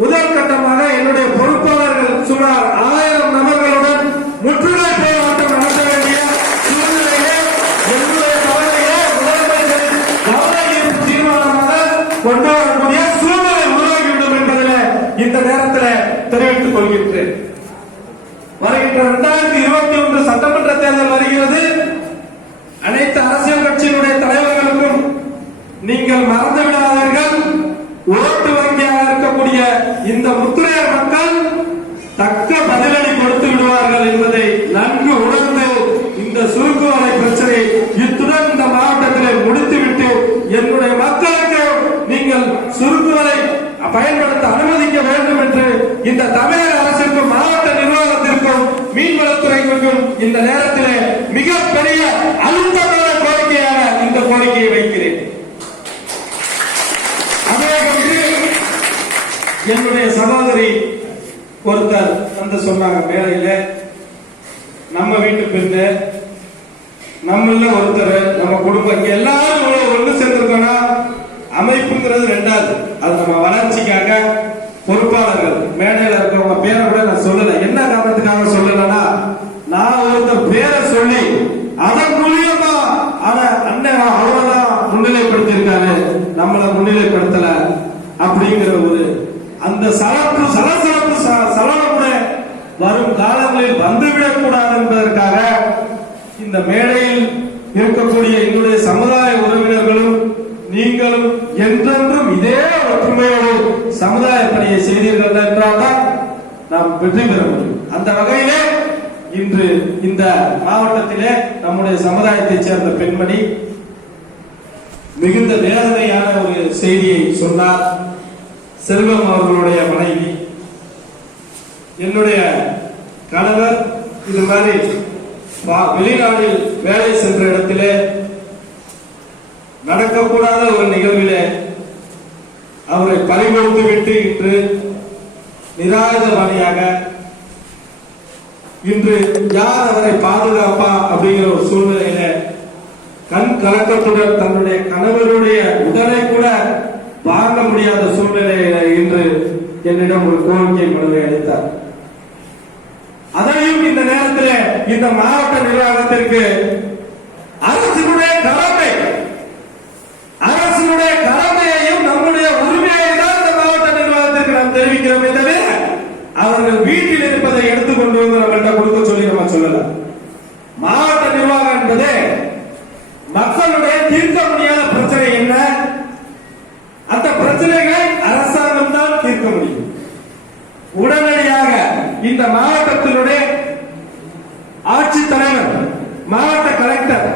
முதல் கட்டமாக என்னுடைய பொறுப்பாளர்கள் சுமார் 1000 நபர்களுடன் முற்றுகை போராட்டம் நடத்த வேண்டிய சூழ்நிலையை என்னுடைய கவலையை முதலமைச்சரின் கவலையின் தீர்மானமாக கொண்டு வரக்கூடிய சூழ்நிலை உருவாகிவிடும் என்பதில் இந்த நேரத்தில் தெரிவித்துக் கொள்கின்றேன். வருகின்ற 2021 சட்டமன்ற தேர்தல் வருகிறது. அனைத்து அரசியல் கட்சியினுடைய தலைவர்களுக்கும் நீங்கள் மறந்துவிடாதீர்கள். ஓட்டு வங்கியாக இருக்கக்கூடிய இந்த முத்துரையர் மக்கள் தக்க பதிலடி கொடுத்து விடுவார்கள் என்பதை நன்கு உணர்ந்து இந்த சுருக்குவலை பிரச்சனை இத்துடன் இந்த மாவட்டத்தில் முடித்துவிட்டு என்னுடைய மக்களுக்கு நீங்கள் சுருக்குவலை பயன்படுத்த அனுமதிக்க வேண்டும் என்று இந்த தமிழக அரசிற்கும் மாவட்ட நிர்வாகத்திற்கும் மீன்வளத்துறைக்கும் இந்த நேரத்தில் மிகப்பெரிய அழுத்தமான கோரிக்கையாக இந்த கோரிக்கையை வைக்கிறேன். என்னுடைய சகோதரி ஒருத்தர் வந்து சொன்னாங்க மேலையில, நம்ம வீட்டு பெண்ணு நம்மள ஒருத்தர் நம்ம குடும்பம் இங்க எல்லாரும் ஒண்ணு சேர்ந்திருக்கோம்னா அமைப்புங்கிறது ரெண்டாவது. அது நம்ம வளர்ச்சிக்காக பொறுப்பாளர்கள் மேடையில இருக்கவங்க பேரை கூட நான் சொல்லல. என்ன காரணத்துக்காக சொல்லலன்னா நான் ஒருத்தர் பேரை சொல்லி அதன் மூலியமா அண்ணன் அவ்வளவுதான் முன்னிலைப்படுத்திருக்காரு, நம்மளை முன்னிலைப்படுத்தல அப்படிங்கிற ஒரு அந்த சலசலப்பு சலனமுட வரும் காலங்களில் வந்துவிடக் கூடாது என்பதற்காக இந்த மேடையில் இருக்கக்கூடிய என்னுடைய சமுதாய உறவினர்களும் நீங்களும் என்றென்றும் இதே ஒற்றுமையோடு சமுதாய பணியை செய்தீர்கள் என்றால்தான் நாம் வெற்றி பெற முடியும். அந்த வகையிலே இன்று இந்த மாவட்டத்திலே நம்முடைய சமுதாயத்தைச் சேர்ந்த பெண்மணி மிகுந்த வேதனையான ஒரு செய்தியை சொன்னார். செல்வம் அவர்களுடைய மனைவி, என்னுடைய கணவர் இது மாதிரி வெளிநாட்டில் வேலை சென்ற இடத்திலே நடக்கக்கூடாத ஒரு நிகழ்விலே அவரை பறிகொடுத்து விட்டு இன்று நிராயுதபாணியாக இன்று யார் அவரை பாதுகாப்பா அப்படிங்கிற ஒரு சூழ்நிலையில கண் கலக்கத்துடன் தன்னுடைய கணவருடைய உடலை கூட வாங்க முடியாத சூழ்நிலையில இன்று என்னிடம் ஒரு கோரிக்கை மனுவை அளித்தார். அதையும் இந்த நேரத்தில் இந்த மாவட்ட நிர்வாகத்திற்கு அரசினுடைய கடமையையும் நம்முடைய உரிமையை தான் இந்த மாவட்ட நிர்வாகத்திற்கு நாம் தெரிவிக்கிறோமே தவிர அவர்கள் வீட்டில் இருப்பதை எடுத்துக்கொண்டு வந்து நம்மள்கிட்ட கொடுக்க சொல்லி நம்ம சொல்லல. மாவட்ட நிர்வாகம் என்பது மக்களுடைய தீர்க்க முடியாத பிரச்சனை என்ன, அந்த பிரச்சனைகளை அரசாங்கம் தான் தீர்க்க முடியும். உடனடியாக இந்த மாவட்டத்தினுடைய ஆட்சித்தலைவர், மாவட்ட கலெக்டர்,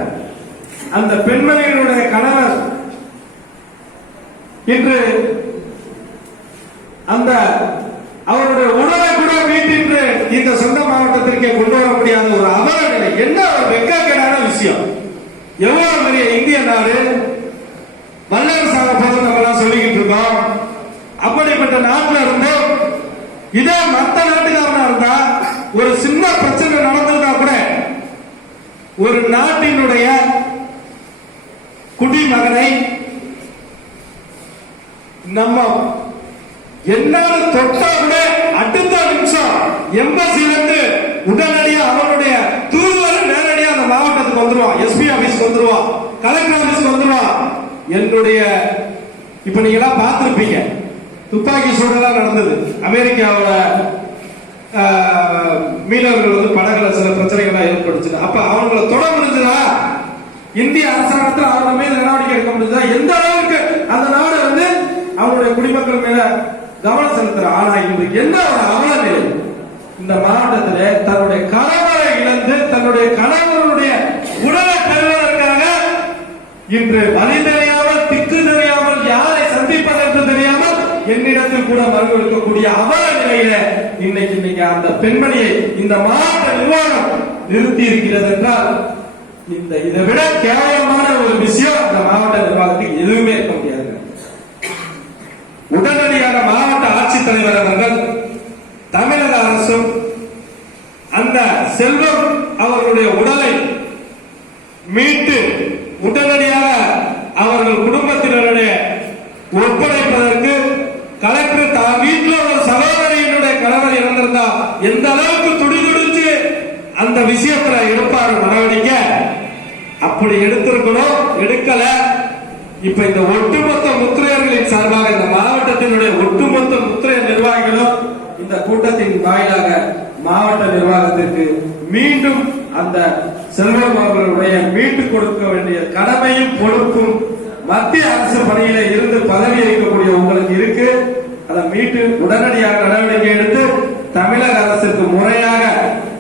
அந்த பெண்மணியினுடைய கணவர் இன்று அந்த அவருடைய உணவை கூட வீட்டிற்கு இந்த சொந்த மாவட்டத்திற்கே கொண்டு வர முடியாத ஒரு அவல நிலை. என்ன ஒரு வெட்கக்கேடான விஷயம். எவ்வளவு பெரிய இந்திய நாடு, வல்லரசாக போது நம்ம எல்லாம் சொல்லிக்கிட்டு இருக்கோம். அப்படிப்பட்ட நாட்டில் இருந்தோம். இதே மற்ற நாட்டுக்காரனா இருந்தா ஒரு சின்ன பிரச்சனை நடந்திருந்தா கூட ஒரு நாட்டினுடைய குடிமகனை நம்ம என்னால தொட்டா கூட அடுத்த நிமிஷம் எம்பசிலிருந்து உடனடியாக அவருடைய தூதுவர் நேரடியாக அந்த மாவட்டத்துக்கு வந்துருவான், எஸ்பி ஆபீஸ்க்கு வந்துருவான், கலெக்டர் ஆபீஸ்க்கு வந்துருவான். என்னுடைய இப்ப நீங்க எல்லாம் பார்த்திருப்பீங்க, துப்பாக்கி சூடெல்லாம் நடந்தது. அமெரிக்காவோட மீனவர்கள் வந்து படகுல சில பிரச்சனைகள் ஏற்படுச்சு. அப்ப அவங்களை தொட முடிஞ்சதா? இந்திய அரசாங்கத்தில் அவங்க மீது நடவடிக்கை எடுக்க முடிஞ்சதா? எந்த அளவுக்கு அந்த நாடு வந்து அவங்களுடைய குடிமக்கள் மேல கவனம் செலுத்துற. ஆனா இன்று என்ன ஒரு அவல நிலை. இந்த மாவட்டத்தில் தன்னுடைய கணவரை இழந்து தன்னுடைய கணவனுடைய உடலை பெறுவதற்காக இன்று வழி தெரியாமல், திக்கு தெரியாமல், யாரை சந்திப்பது என்று தெரியாமல் என்னிடத்தில் கூட மறுப்பு எடுக்கக்கூடிய அவல நிலையில இன்னைக்கு அந்த பெண்மணியை இந்த மாவட்ட நிர்வாகம் நிறுத்தி இருக்கிறது என்றால் இதை விட கேவலமான ஒரு விஷயம் இந்த மாவட்ட நிர்வாகத்துக்கு எதுவுமே இருக்க முடியாது. உடனடியாக மாவட்ட ஆட்சித்தலைவர் அவர்கள், தமிழக அரசும் அந்த செல்வம் அவர்களுடைய உடலை மீட்டு உடனடியாக அவர்கள் குடும்பத்தினருடைய ஒப்படைப்பதற்கு கலெக்டர் தான் வீட்டில் ஒரு சகோதரியினுடைய கணவர் இறந்திருந்தா எந்த அளவுக்கு துடிதுடிச்சு அந்த விஷயத்துல எடுப்பாரு நடவடிக்கை, அப்படி எடுத்திருக்கணும், எடுக்கல. இப்ப இந்த ஒட்டுமொத்த முத்திரையர்களின் சார்பாக இந்த மாவட்டத்தினுடைய ஒட்டுமொத்த முத்திரையர் நிர்வாகிகளும் இந்த கூட்டத்தின் வாயிலாக மாவட்ட நிர்வாகத்திற்கு மீண்டும் அந்த செல்வம் அவர்களுடைய மீட்டுக் கொடுக்க வேண்டிய கடமையும் பொறுப்பும் மத்திய அரசு பணியில இருந்து பதவி ஏற்கக்கூடிய உங்களுக்கு இருக்கு. அதை மீட்டு உடனடியாக நடவடிக்கை எடுத்து தமிழக அரசுக்கு முறையாக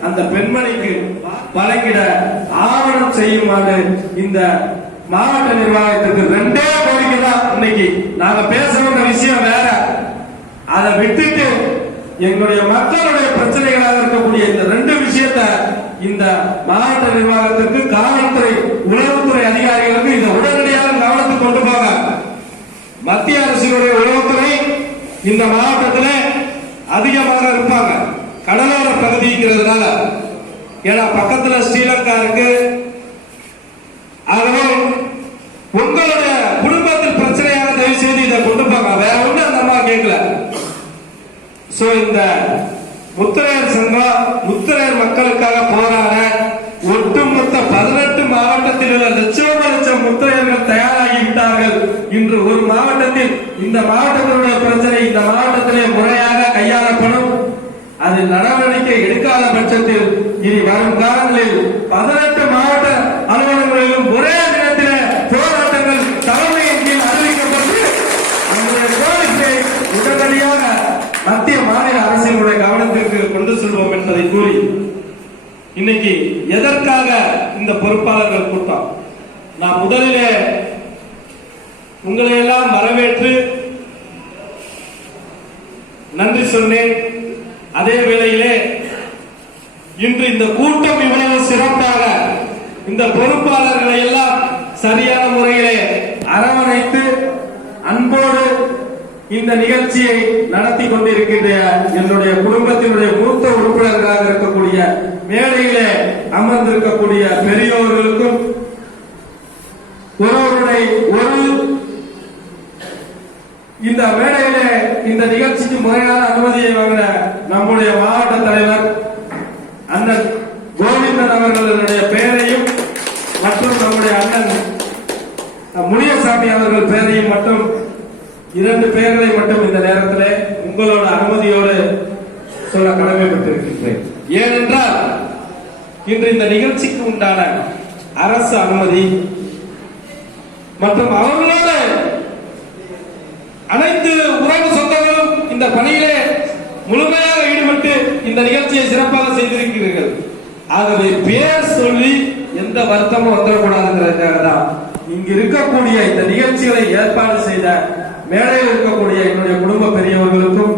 அந்த பெண்மணிக்கு வழங்கிட ஆவணம் செய்யுமாறு இந்த மாவட்ட நிர்வாகத்திற்கு 2 கோரிக்கை தான். இன்னைக்கு நாங்க பேச வேண்டிய விஷயம் வேற. அதை விட்டுட்டு எங்களுடைய மக்களுடைய பிரச்சனைகளாக இருக்கக்கூடிய இந்த 2 விஷயத்தை இந்த மாவட்ட நிர்வாகத்திற்கு, காவல்துறை, உளவுத்துறை அதிகாரிகளுக்கு இதை உடனடியாக கவனத்துக்கு கொண்டு போக. மத்திய அரசினுடைய உளவுத்துறை இந்த மாவட்டத்தில் அதிகமாக இருப்பாங்க, கடலோர பகுதிங்கிறதுனால. ஏன்னா பக்கத்துல ஸ்ரீலங்கா இருக்கு. ஆகவே உங்களுடைய குடும்பத்தில் பிரச்சனையாக தயவு செய்து இதை கொண்டு போங்க. வேற ஒண்ணு அந்த அம்மா கேட்கல. சோ இந்த முத்திரையர் சங்கம், முத்திரையர் மக்களுக்காக போராட ஒட்டுமொத்த 18 மாவட்டத்தில் உள்ள லட்சம் முத்திரையர்கள் தயாராகி விட்டார்கள். இன்று ஒரு மாவட்டத்தில் இந்த மாவட்டத்தினுடைய பிரச்சனை இந்த மாவட்டத்திலே முறையாக கையாளப்படும். அது நடவடிக்கை எடுக்காத பட்சத்தில் இனி வரும் காலங்களில் 18 மாவட்ட அலுவலகங்களிலும் ஒரே தினத்தில் போராட்டங்கள் தலைமையின் கீழ் அறிவிக்கப்பட்டு அந்த கோரிக்கையை உடனடியாக மத்திய மாநில அரசினுடைய கவனத்திற்கு கொண்டு செல்வோம் என்பதை கூறி இந்த பொறுப்பாளர்கள் கூட்டம். நான் முதலிலே உங்களை எல்லாம் வரவேற்று நன்றி சொன்னேன். அதே வேளையிலே இன்று இந்த கூட்டம் இவ்வளவு சிறப்பாக இந்த பொறுப்பாளர்களை எல்லாம் சரியான முறையிலே அரவணைத்து அன்போடு இந்த நிகழ்ச்சியை நடத்தி கொண்டிருக்கின்ற என்னுடைய குடும்பத்தினுடைய மூத்த உறுப்பினர்களாக இருக்கக்கூடிய மேடையிலே அமர்ந்திருக்கக்கூடிய பெரியோர்களுக்கும் ஒரு இந்த மேடையிலே இந்த நிகழ்ச்சிக்கு முறையான அனுமதியை வாங்கின நம்முடைய மாவட்ட தலைவர் அண்ணன் கோவிந்தன் அவர்களுடைய பெயரையும் மற்றும் நம்முடைய அண்ணன் முனியசாமி அவர்கள் பெயரையும் மட்டும் 2 பெயர்களை மட்டும் இந்த நேரத்தில் உங்களோட அனுமதியோடு சொல்ல கடமைப்பட்டிருக்கின்றேன். ஏனென்றால் இன்று இந்த நிகழ்ச்சிக்கு உண்டான அரசு அனுமதி மற்றும் அவர்களோட அனைத்து உறவு சொந்தங்களும் இந்த பணியிலே முழுமையாக ஈடுபட்டு இந்த நிகழ்ச்சியை சிறப்பாக செய்திருக்கிறீர்கள். ஆகவே பேர் சொல்லி எந்த வருத்தமும் வந்துடக்கூடாதுங்கிறதுக்காக தான் இங்கு இருக்கக்கூடிய இந்த நிகழ்ச்சிகளை ஏற்பாடு செய்த மேடையில் இருக்கக்கூடிய என்னுடைய குடும்ப பெரியவர்களுக்கும்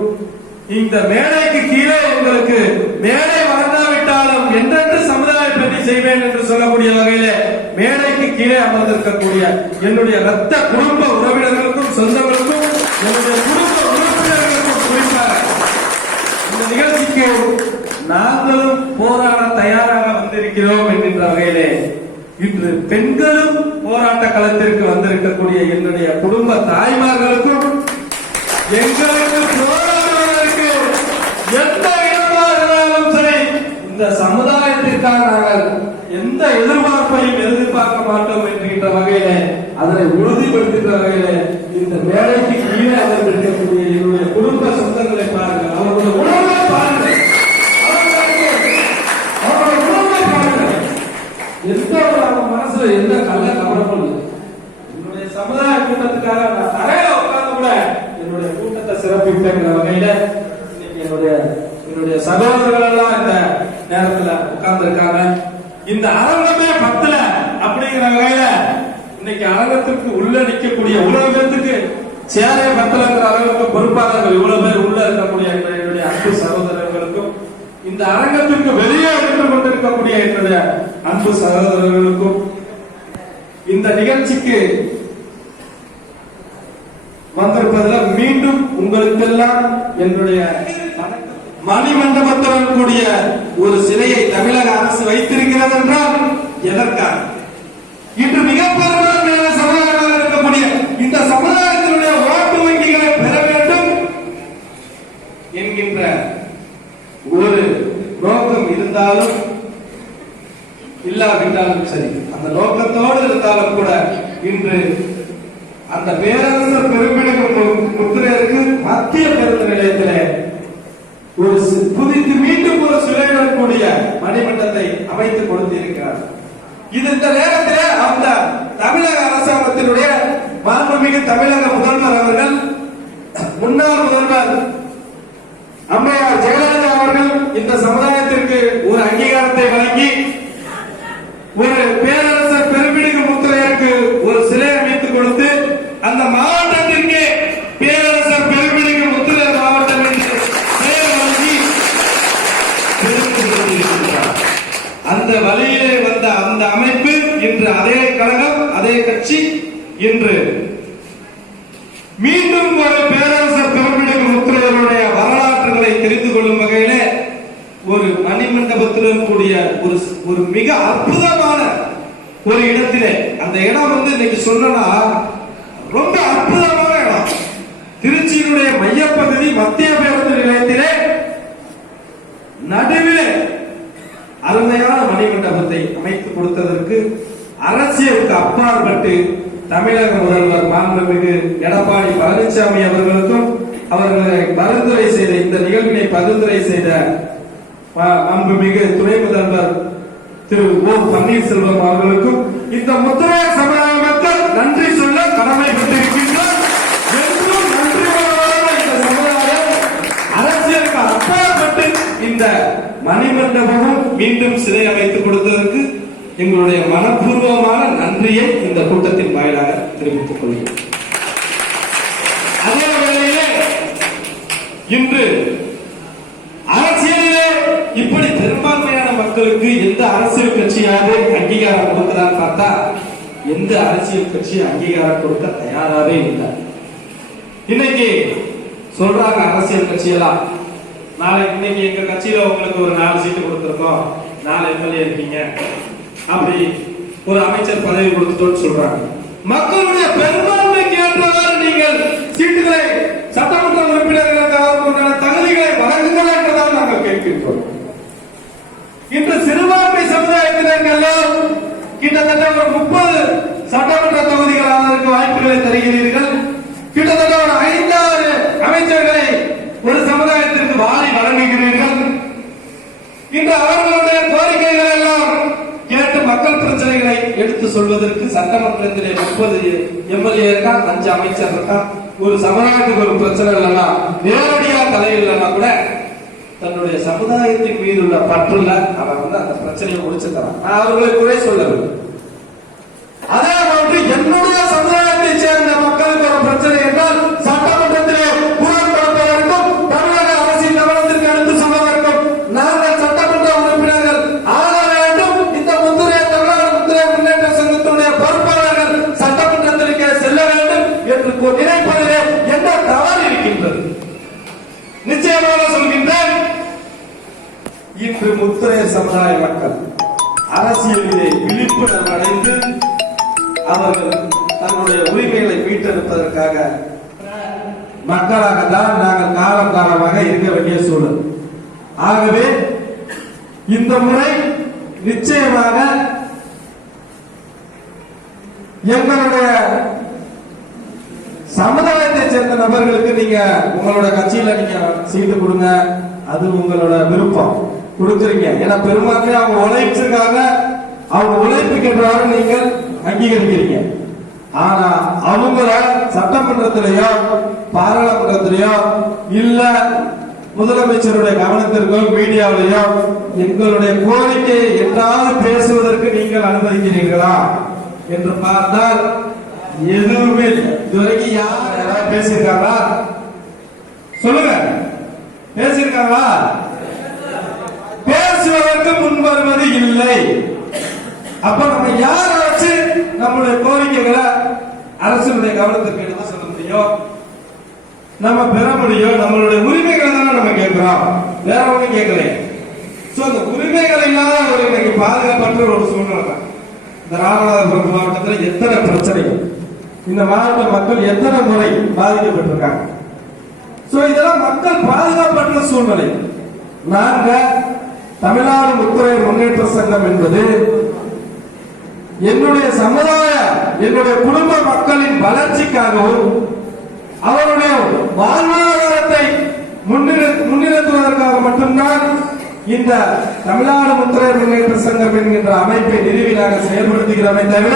இந்த மேடைக்கு கீழே உங்களுக்கு மேடை வளர்ந்தாவிட்டாலும் என்றென்று சமுதாய பணி செய்வேன் என்று சொல்லக்கூடிய வகையிலே மேடைக்கு கீழே அமர்ந்திருக்கக்கூடிய என்னுடைய ரத்த குடும்ப உறவினர்களுக்கும் சொந்தங்களுக்கும் என்னுடைய குடும்ப உறுப்பினர்களுக்கும் குறிப்பாக இந்த நிகழ்ச்சிக்கு நாங்களும் போராட தயாராக வந்திருக்கிறோம் என்கின்ற வகையிலே இன்று பெண்களும் போராட்ட களத்திற்கு வந்திருக்கக்கூடிய என்னுடைய குடும்ப தாய்மார்களுக்கும் எங்களுக்கு போராடுவதற்கு எந்த இடமாக இருந்தாலும் சரி இந்த சமுதாயத்திற்காக நாங்கள் எந்த எதிர்பார்ப்பையும் எதிர்பார்க்க மாட்டோம் என்கின்ற வகையில அதனை உறுதிப்படுத்துகின்ற வகையில இந்த மேடைக்கு கீழே அமர்ந்திருக்கக்கூடிய என்னுடைய குடும்ப சொந்தங்களை பாருங்கள், அவர்களுடைய உணர்வை பாருங்கள், எந்த ஒரு மனசுல எந்த கல்ல கவனமும் இல்லை. என்னுடைய சமுதாய கூட்டத்துக்காக நான் தரையில உட்கார்ந்து கூட என்னுடைய கூட்டத்தை சிறப்பிக்கிற வகையில இன்னைக்கு என்னுடைய சகோதரர்கள் எல்லாம் இந்த நேரத்துல உட்கார்ந்து இருக்காங்க. இந்த அரங்கமே பத்தல அப்படிங்கிற வகையில இன்னைக்கு அரங்கத்திற்கு உள்ள நிற்கக்கூடிய இவ்வளவு பேருக்கு சேரை பத்தலங்கிற அளவுக்கு பொறுப்பாளர்கள் இவ்வளவு பேர் உள்ள இருக்கக்கூடிய என்னுடைய அன்பு சகோதரர்களுக்கும் இந்த அரங்கத்திற்கு வெளியே நின்று கொண்டிருக்கக்கூடிய என்னுடைய அன்பு சகோதரர்களுக்கும் இந்த நிகழ்ச்சிக்கு வந்திருப்பதில் மீண்டும் உங்களுக்கெல்லாம் என்னுடைய மணிமண்டபத்துடன் கூடிய ஒரு சிலையை தமிழக அரசு வைத்திருக்கிறது என்றால் எதற்காக? இன்று மிக பெரும்பான்மையான சமுதாயமாக இருக்கக்கூடிய இந்த சமுதாயத்தினுடைய ஓட்டு வங்கிகளை பெற வேண்டும் என்கின்ற ஒரு நோக்கம் இருந்தாலும் இல்லாவிட்டாலும் சரி, அந்த நோக்கத்தோடு இருந்தாலும் கூட இன்று அந்த பேரரசர் பெரும்பிடுகும் முத்திரையருக்கு மத்திய பேருந்து நிலையத்திலே ஒரு புதித்து மீண்டும் ஒரு சிலையுடன் கூடிய மணிமண்டத்தை அமைத்து கொடுத்திருக்கிறார். இது இந்த நேரத்தில் அந்த தமிழக அரசாங்கத்தினுடைய மாண்புமிகு தமிழக முதல்வர் அவர்கள், முன்னாள் முதல்வர் அம்மையார் ஜெயலலிதா அவர்கள் இந்த சமுதாயத்திற்கு ஒரு அங்கீகாரத்தை வழங்கி ஒரு பேரரசர் பெரும்பிடுகு முத்திரையருக்கு ஒரு சிலை அமைத்து கொடுத்து அந்த மாவட்டத்திற்கு பேரரசர் பெரும்பிடுகு முத்திரையர் மாவட்டம் என்று பெயர் வழங்கி அந்த வழியிலே வந்த அந்த அமைப்பு இன்று அதே கழகம் அதே கட்சி இன்று மீண்டும் ஒரு பேரரசர் பெரும்பிடுகு முத்திரையருடைய வரலாற்றுகளை தெரிந்து கொள்ளும் வகையிலே ஒரு மணிமண்டபத்துடன் கூடிய ஒரு மிக அற்புதமான ஒரு இடத்திலே, அந்த இடம் இன்னைக்கு சொன்னா ரொம்ப அற்புதமான இடம். திருச்சியினுடைய மையப்பகுதி மத்திய பேருந்து நிலையத்திலே நடுவிலே அருமையான மணிமண்டபத்தை அமைத்து கொடுத்ததற்கு அரசியலுக்கு அப்பாற்பட்டு தமிழக முதல்வர் மாண்புமிகு எடப்பாடி பழனிசாமி அவர்களுக்கும் அவர்களை பரிந்துரை செய்த இந்த நிகழ்வினை பரிந்துரை செய்த மாண்புமிகு துணை முதல்வர் திரு ஓ பன்னீர்செல்வம் அவர்களுக்கும் இந்த முத்திரை சமுதாய மக்கள் நன்றி சொல்ல கடமைப்பட்டிருக்கின்றனர். என்றும் நன்றி இந்த சமுதாயம் அரசியலுக்கு அப்பாற்பட்டு இந்த மணிமண்டபமும் மீண்டும் சிலை அமைத்து கொடுத்ததற்கு எங்களுடைய மனப்பூர்வமான நன்றியை இந்த கூட்டத்தின் வாயிலாக தெரிவித்துக் கொள்கிறேன். அதே வேளையிலே இன்று அரசியலிலே இப்படி பெரும்பான்மையான மக்களுக்கு எந்த அரசியல் கட்சியாவது அங்கீகாரம் கொடுக்கிறான்னு பார்த்தா எந்த அரசியல் கட்சி அங்கீகாரம் கொடுக்க தயாராகவே இல்லை. இன்னைக்கு சொல்றாங்க அரசியல் கட்சியெல்லாம், நாளைக்கு இன்னைக்கு எங்க கட்சியில உங்களுக்கு ஒரு 4 சீட்டு கொடுத்திருக்கோம், 4 எம்எல்ஏ இருக்கீங்க, அப்படி ஒரு அமைச்சர் பதவி கொடுத்துட்டோம்னு சொல்றாங்க. மக்களுடைய பெரும்பான்மைக்கு ஏற்றவாறு நீங்கள் சீட்டுகளை சட்டமன்ற உறுப்பினர்களுக்கு அவர்களுக்கான தகுதிகளை வழங்குங்கள் என்றுதான் நாங்கள் கேட்கின்றோம். இன்று சிறுபான்மை சமுதாயத்தினர்கள் கிட்டத்தட்ட ஒரு 30 சட்டமன்ற தொகுதிகள் அதற்கு வாய்ப்புகளை தருகிறீர்கள். கிட்டத்தட்ட ஒரு 5-6 அமைச்சர்களை ஒரு சமுதாயத்திற்கு வாரி வழங்குகிறீர்கள். இன்று அவர்களுடைய கோரிக்கைகள் எல்லாம் கேட்டு மக்கள் பிரச்சனைகளை எடுத்து சொல்வதற்கு சட்டமன்றத்திலே 30 எம்எல்ஏ இருக்கா, 5 அமைச்சர் இருக்கா, ஒரு சமுதாயத்துக்கு ஒரு பிரச்சனை இல்லைன்னா நேரடியா தலையிடலன்னா கூட தன்னுடைய சமுதாயத்தின் மீது உள்ள பற்றுல அவன் அந்த பிரச்சனையை முடிச்சு தரான். நான் அவர்களை குறை சொல்லவில்லை. அதே போன்று என்னுடைய சமுதாயத்தை சேர்ந்த மக்களுக்கு ஒரு பிரச்சனை என்றால் சட்டமன்றத்திலே குரல் கொடுப்பதற்கும் தமிழக அரசின் கவனத்திற்கு எடுத்து சொல்வதற்கும் நாங்கள் சட்டமன்ற உறுப்பினர்கள் ஆக வேண்டும். இந்த முத்திரை தமிழக முத்திரை முன்னேற்ற சங்கத்தினுடைய பொறுப்பாளர்கள் சட்டமன்றத்திற்கு செல்ல வேண்டும் என்று நினைப்பதிலே என்ன தவறு இருக்கின்றது? நிச்சயமாக சொல்கின்றேன், இன்று முத்திரை சமுதாய மக்கள் அரசியலிலே விழிப்புணர்வு அடைந்து அவர்கள் தன்னுடைய உரிமைகளை மீட்டெடுப்பதற்காக மக்களாக தான் நாங்கள் காலம் காலமாக இருக்க வேண்டிய சூழல். ஆகவே இந்த முறை நிச்சயமாக எங்களுடைய சமுதாயத்தை சேர்ந்த நபர்களுக்கு நீங்க உங்களோட கட்சியில நீங்க சீட்டு கொடுங்க, அது உங்களோட விருப்பம், கொடுக்குறீங்க. ஏன்னா பெரும்பான்மையா அவங்க உழைச்சிருக்காங்க, அவங்க உழைப்புக்கு என்றாரு நீங்கள் அங்கீகரிக்கிறீங்க. ஆனா அவங்கள சட்டமன்றத்திலேயோ பாராளுமன்றத்திலேயோ இல்ல முதலமைச்சருடைய கவனத்திற்கோ மீடியாவிலேயோ எங்களுடைய கோரிக்கையை என்றாவது பேசுவதற்கு நீங்கள் அனுமதிக்கிறீர்களா என்று பார்த்தால் எதுவுமே இல்லை. இதுவரைக்கும் யாராவது பேசியிருக்காங்களா? சொல்லுங்க, பேசியிருக்காங்களா? பேசுவதற்கு முன்வருவது இல்லை. அப்ப நம்ம யார வச்சு நம்மளுடைய கோரிக்கைகளை அரசுடைய கவனத்துக்கு எடுத்து சொல்ல முடியும், நம்ம பெற முடியும்? நம்மளுடைய உரிமைகளை தானே நம்ம கேட்கிறோம், வேற ஒன்றும் கேட்கல. அந்த உரிமைகள் இல்லாத ஒரு இன்னைக்கு பாதுகாப்பற்ற ஒரு சூழ்நிலை தான். இந்த ராமநாதபுரம் மாவட்டத்தில் எத்தனை பிரச்சனைகள், இந்த மாவட்ட மக்கள் எத்தனை முறை பாதிக்கப்பட்டிருக்காங்க. இதெல்லாம் மக்கள் பாதுகாப்பற்ற சூழ்நிலை. நாங்க தமிழ்நாடு முத்திரை முன்னேற்ற சங்கம் என்பது என்னுடைய சமுதாய, என்னுடைய குடும்ப மக்களின் வளர்ச்சிக்காகவும் அவருடைய வாழ்வாதாரத்தை முன்னிறுத்துவதற்காக மட்டும்தான் இந்த தமிழ்நாடு முத்திரை முன்னேற்ற சங்கம் என்கின்ற அமைப்பை நிறுவினாக செயல்படுத்துகிறோமே தவிர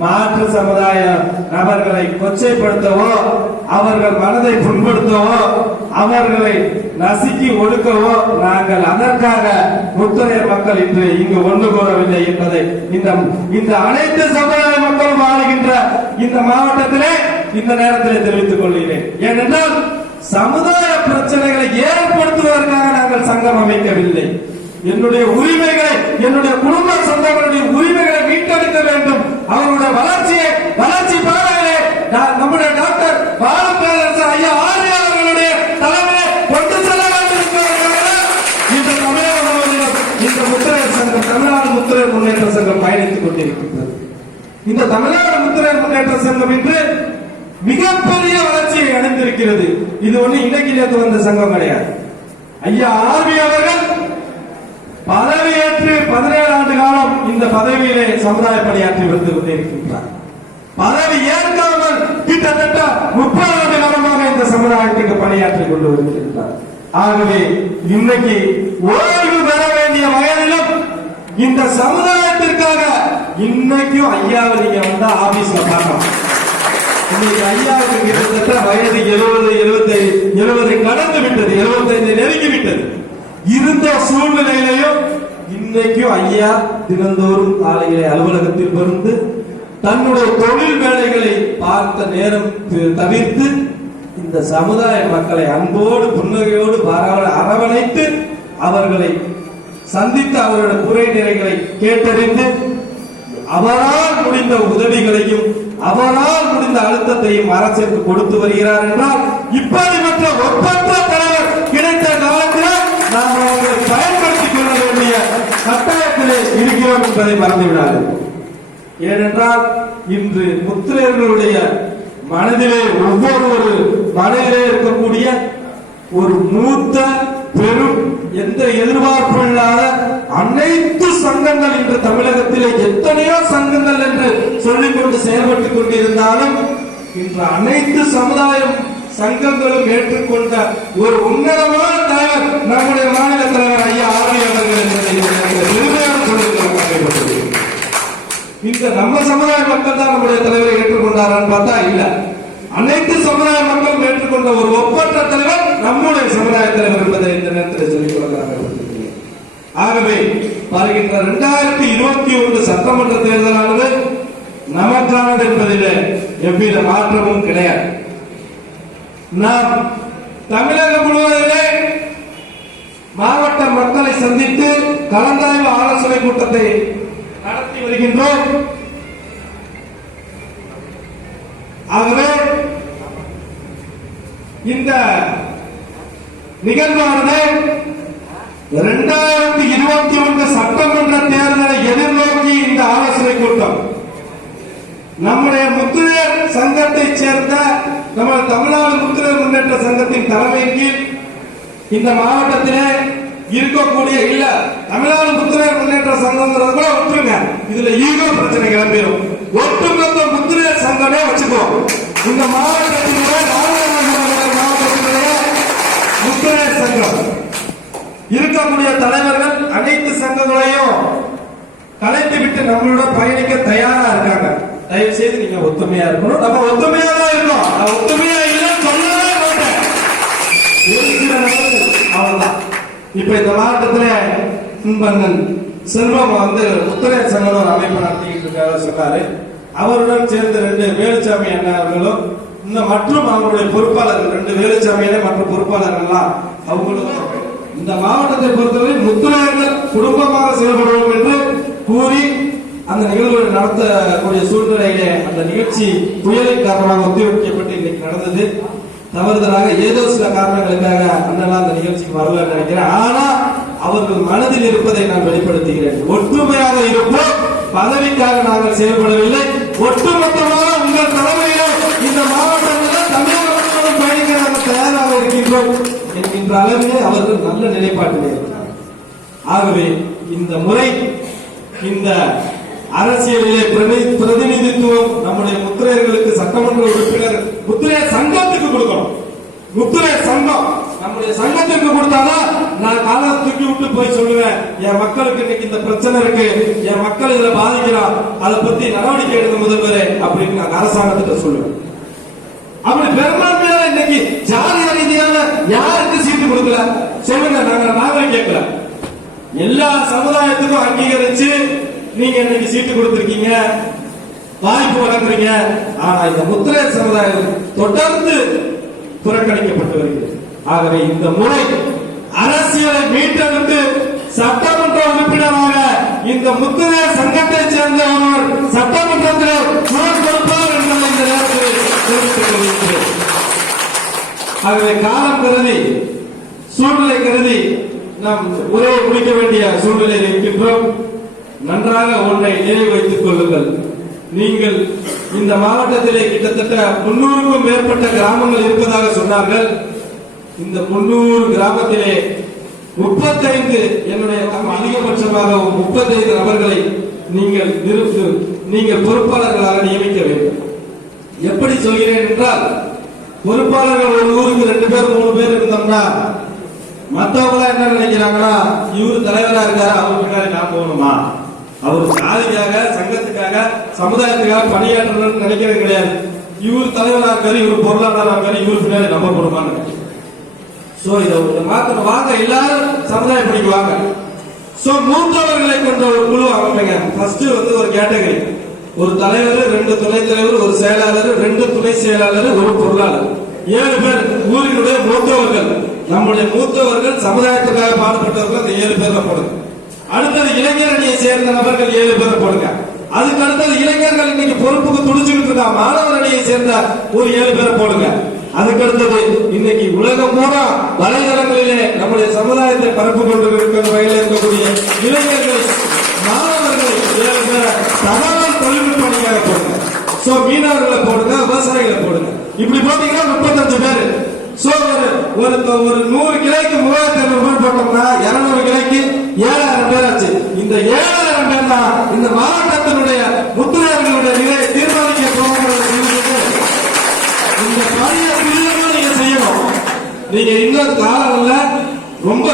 மாற்று சமுதாய நபர்களை கொச்சைப்படுத்தவோ, அவர்கள் மனதை புண்படுத்தவோ, அவர்களை நசுக்கி ஒடுக்கவோ நாங்கள் அதற்காக முத்திரை மக்கள் இன்று இங்கு ஒன்று கூறவில்லை என்பதை இந்த அனைத்து சமுதாய மக்களும் வாழ்கின்ற இந்த மாவட்டத்திலே இந்த நேரத்தில் தெரிவித்துக் கொள்கிறேன். ஏனென்றால் சமுதாய பிரச்சனைகளை ஏற்படுத்துவதற்காக நாங்கள் சங்கம் அமைக்கவில்லை. என்னுடைய உரிமைகளை, என்னுடைய குடும்ப சொந்தங்களுடைய உரிமைகளை மீட்டெடுக்க வேண்டும். அவருடைய வளர்ச்சி பாதையிலே நம்முடைய டாக்டர் பாலப்பேரரசு ஐயா ஆர்யா அவர்களுடைய தலைமையை கொண்டு செல்ல வேண்டும் என்பதற்காக இந்த இந்த முத்திரை சங்கம், தமிழ்நாடு முத்திரை முன்னேற்ற சங்கம் பயணித்துக் கொண்டிருக்கின்றது. இந்த தமிழ்நாடு முத்திரை முன்னேற்ற சங்கம் இன்று மிகப்பெரிய வளர்ச்சியை அடைந்திருக்கிறது. இது ஒண்ணு இன்னைக்கு நேற்று வந்த சங்கம் கிடையாது. ஐயா ஆர்வி அவர்கள் பதவியேற்று 17 ஆண்டு காலம் இந்த பதவியிலே சமுதாய பணியாற்றி வந்து கொண்டிருக்கின்றார். பதவி ஏற்காமல் கிட்டத்தட்ட 30 ஆண்டு காலமாக இந்த சமுதாயத்துக்கு பணியாற்றி கொண்டு வருகின்றார். ஆகவே இன்னைக்கு ஓய்வு பெற வேண்டிய வயதிலும் இந்த சமுதாயத்திற்காக இன்னைக்கும் ஐயாவை நீங்க வந்து ஆபீஸ்ல பார்க்கலாம். இன்னைக்கு ஐயாவுக்கு கிட்டத்தட்ட வயது 70 கடந்து விட்டது, 75 நெருங்கி விட்டது. இருந்த சூழ்நிலையிலையும் இன்னைக்கும் ஐயா தினந்தோறும் காலையிலே அலுவலகத்தில் இருந்து தன்னுடைய தொழில் வேலைகளை பார்த்த நேரம் தவிர்த்து இந்த சமுதாய மக்களை அன்போடு புன்னகையோடு அரவணைத்து அவர்களை சந்தித்து அவருடைய குறை நிறைகளை கேட்டறிந்து அவரால் முடிந்த உதவிகளையும் அவரால் முடிந்த அழுத்தத்தையும் அரசிற்கு கொடுத்து வருகிறார் என்றால் இப்படிப்பட்ட ஒப்பற்ற தலைவர் கிடைத்த காலத்தில் நாம் அவர்களை பயன்படுத்திக் கொள்ள வேண்டிய கட்டாயத்திலே இருக்கிறோம் என்பதை மறந்துவிடாது. ஏனென்றால் இன்று முத்திரையர்களுடைய மனதிலே ஒவ்வொரு மனதிலே இருக்கக்கூடிய ஒரு மூத்த பெரும் எந்த எதிர்பார்ப்பு இல்லாத அனைத்து சங்கங்கள் இன்று தமிழகத்திலே எத்தனையோ சங்கங்கள் என்று சொல்லிக் கொண்டு செயல்பட்டுக் கொண்டிருந்தாலும் இன்று அனைத்து சமுதாயம் சங்கங்களும் ஏற்றுக்கொண்ட ஒரு உன்னதமான தலைவர் நம்முடைய மாநில தலைவர் ஐயா ஆர்வி அவர்கள் என்பதை சொல்லியிருக்கிறார். இந்த நம்ம சமுதாய மக்கள் தான் நம்முடைய தலைவரை ஏற்றுக்கொண்டாரான்னு பார்த்தா இல்ல, அனைத்து சமுதாய மக்களும் ஏற்றுக்கொண்ட ஒரு ஒப்பற்ற தலைவர் நம்முடைய சமுதாய தலைவர் என்பதை இந்த நேரத்தில் சொல்லிக் கொள்கிறார்கள். ஆகவே வருகின்ற 2021 சட்டமன்ற தேர்தலானது நமக்கானது என்பதில் எவ்வித மாற்றமும் கிடையாது. நாம் தமிழகம் முழுவதிலே மாவட்ட மக்களை சந்தித்து கலந்தாய்வு ஆலோசனை கூட்டத்தை நடத்தி வருகின்றோம். ஆகவே இந்த நிகழ்வானது 2021 சட்டமன்ற தேர்தலை எதிர்நோக்கி இந்த ஆலோசனை கூட்டம் நம்முடைய முத்திரையர் சங்கத்தை சேர்ந்த நம்ம தமிழ்நாடு முத்திரையர் முன்னேற்ற சங்கத்தின் தலைமையின் கீழ் இந்த மாவட்டத்திலே இருக்கக்கூடிய இல்ல தமிழ்நாடு முத்திரையர் முன்னேற்ற சங்கம்ங்கிறது கூட ஒற்றுங்க, இதுல ஈகோ பிரச்சனை கிளம்பிடும். ஒட்டுமொத்த முத்திரையர் சங்கமே வச்சுக்கோம். இந்த மாவட்டத்தினுடைய முத்திரையர் சங்கம் இருக்கக்கூடிய தலைவர்கள் அனைத்து சங்கங்களையும் கலைத்து விட்டு நம்மளோட பயணிக்க தயாரா இருக்காங்க. தயவு செய்து நீங்க ஒத்துமையா இருக்கணும். நம்ம ஒத்துமையா தான் இருக்கோம். ஒத்துமையா இல்லைன்னு சொல்லவே மாட்டேன். அவ்வளவுதான். இப்ப இந்த மாவட்டத்தில் செல்வம் முத்திரையர் சங்கம் ஒரு அமைப்பு நடத்திக்கிட்டு இருக்காரு சொன்னாரு. அவருடன் சேர்ந்த 2 வேலுச்சாமி அண்ணா அவர்களும் இன்னும் மற்றும் அவங்களுடைய பொறுப்பாளர்கள் 2 வேலுச்சாமி மற்ற பொறுப்பாளர்கள்லாம் அவங்களும் இந்த மாவட்டத்தை பொறுத்தவரை முத்திரையர்கள் குடும்பமாக செயல்படுவோம் என்று கூறி அந்த நிகழ்வுகளை நடத்தக்கூடிய சூழ்நிலையிலே அந்த நிகழ்ச்சி புயலின் காரணமாக ஒத்திவைக்கப்பட்டு இன்னைக்கு நடந்தது. தவறுதலாக ஏதோ சில காரணங்களுக்காக அண்ணன் அந்த நிகழ்ச்சிக்கு வரல நினைக்கிறேன். ஆனா அவர்கள் மனதில் இருப்பதை நான் வெளிப்படுத்துகிறேன். ஒற்றுமையாக இருப்போம். பதவிக்காக நாங்கள் செயல்படவில்லை. ஒட்டுமொத்தமாக உங்கள் தலைமையில் இந்த மாவட்டத்தில் தமிழக மக்களும் பயணிக்க நாங்கள் தயாராக இருக்கின்றோம் என்கின்ற அளவிலே அவர்கள் நல்ல நிலைப்பாட்டில் இருக்கிறார். ஆகவே இந்த முறை இந்த அரசியலிலே பிரதிநிதித்துவம் நம்முடைய முத்திரையர்களுக்கு சட்டமன்ற உறுப்பினர் முத்திரையர் சங்கத்துக்கு கொடுக்கணும். முத்திரையர் சங்கம் நம்முடைய சங்கத்திற்கு கொடுத்தாதான் நான் காலை தூக்கி விட்டு போய் சொல்லுவேன், என் மக்களுக்கு இன்னைக்கு இந்த பிரச்சனை இருக்கு, என் மக்கள் இதுல பாதிக்கிறான், அதை பத்தி நடவடிக்கை எடுக்க முதல்வரே அப்படின்னு நான் அரசாங்கத்திட்ட சொல்லுவேன். அப்படி பெரும்பான்மையான இன்னைக்கு ஜாதிய ரீதியான யாருக்கு சீட்டு கொடுக்கல சொல்லுங்க, நாங்களே கேட்கல. எல்லா சமுதாயத்துக்கும் அங்கீகரிச்சு நீங்க இன்னைக்கு சீட்டு கொடுத்திருக்கீங்க, வாய்ப்பு வழங்குறீங்க. ஆனா இந்த முத்திரையர் சமுதாயம் தொடர்ந்து புறக்கணிக்கப்பட்டு வருகிறது. ஆகவே இந்த முறை அரசியலை மீட்டெடுத்து சட்டமன்ற உறுப்பினராக இந்த முத்திரையர் சங்கத்தை சேர்ந்த ஒருவர் சட்டமன்றத்தில் குரல் கொடுப்பார் என்பதை இந்த நேரத்தில் தெரிவித்துக் கொள்கிறேன். ஆகவே காலம் கருதி சூழ்நிலை கருதி நாம் உரையை முடிக்க வேண்டிய சூழ்நிலையில் இருக்கின்றோம். நன்றாக ஒன்றை நினைவு வைத்துக் கொள்ளுங்கள். நீங்கள் இந்த மாவட்டத்திலே கிட்டத்தட்ட 300க்கும் மேற்பட்ட கிராமங்கள் இருப்பதாக சொன்னார்கள். இந்த 300 கிராமத்திலே 35 என்னுடைய அதிகபட்சமாக 35 நபர்களை நீங்கள் பொறுப்பாளர்களாக நியமிக்க வேண்டும். எப்படி சொல்கிறேன் என்றால், பொறுப்பாளர்கள் ஒரு ஊருக்கு 2 பேர் 3 பேர் இருந்தோம்னா மற்றவங்களா என்ன நினைக்கிறாங்கன்னா, இவரு தலைவரா இருக்காரு, அவர் பின்னாடி நான் போகணுமா, அவர் சாதிக்காக சங்கத்துக்காக சமுதாயத்துக்காக பணியாற்றணும்னு நினைக்கிறது கிடையாது. இவர் தலைவரா இருக்காரு, இவர் பொருளாதாரம் இருக்காரு, இவரு பின்னாடி நம்ப போடுமான்னு. சோ இதை மாத்தணும். வாங்க எல்லாரும் சமுதாய பணிக்கு வாங்க. சோ மூத்தவர்களை கொண்ட ஒரு குழு அமைப்பீங்க. ஃபர்ஸ்ட் ஒரு கேட்டகரி, ஒரு தலைவர், 2 துணைத் தலைவர், ஒரு செயலாளர், 2 துணை செயலாளர், ஒரு பொருளாளர், 7 பேர் ஊரினுடைய மூத்தவர்கள். நம்முடைய மூத்தவர்கள் சமுதாயத்துக்காக பாடுபட்டவர்கள் அந்த 7 பேர்ல போடுங்க. அடுத்தது இளைஞர் அணியை சேர்ந்த நபர்கள் 7 பேரை போடுங்க. அதுக்கு அடுத்தது இளைஞர்கள் இன்னைக்கு பொறுப்புக்கு துடிச்சுக்கிட்டு இருக்கா மாணவர் அணியை சேர்ந்த ஒரு 7 பேரை போடுங்க. அதுக்கு அடுத்தது இன்னைக்கு உலகம் பூரா வலைதளங்களிலே நம்முடைய சமுதாயத்தை பரப்பு கொண்டு இருக்கிற வகையில் இருக்கக்கூடிய இளைஞர்கள், மாணவர்கள் 7 பேரை தகவல் தொழில்நுட்ப பணிக்காக போடுங்க. சோ மீனவர்களை போடுங்க, விவசாயிகளை போடுங்க. இப்படி போட்டீங்கன்னா 35 பேர். சோ ஒரு 100 கிளைக்கு 3500 ரூபாய் போட்டோம்னா 200 கிளைக்கு 7000 பேர் ஆச்சு. இந்த 7000 பேர் தான் இந்த மாவட்டத்தினுடைய முத்துரையர்களுடைய நிலையை தீர்மானிக்க போகிறது. இந்த பணியை துரிதமா நீங்க செய்யணும். நீங்க இன்னொரு காலங்கள்ல ரொம்ப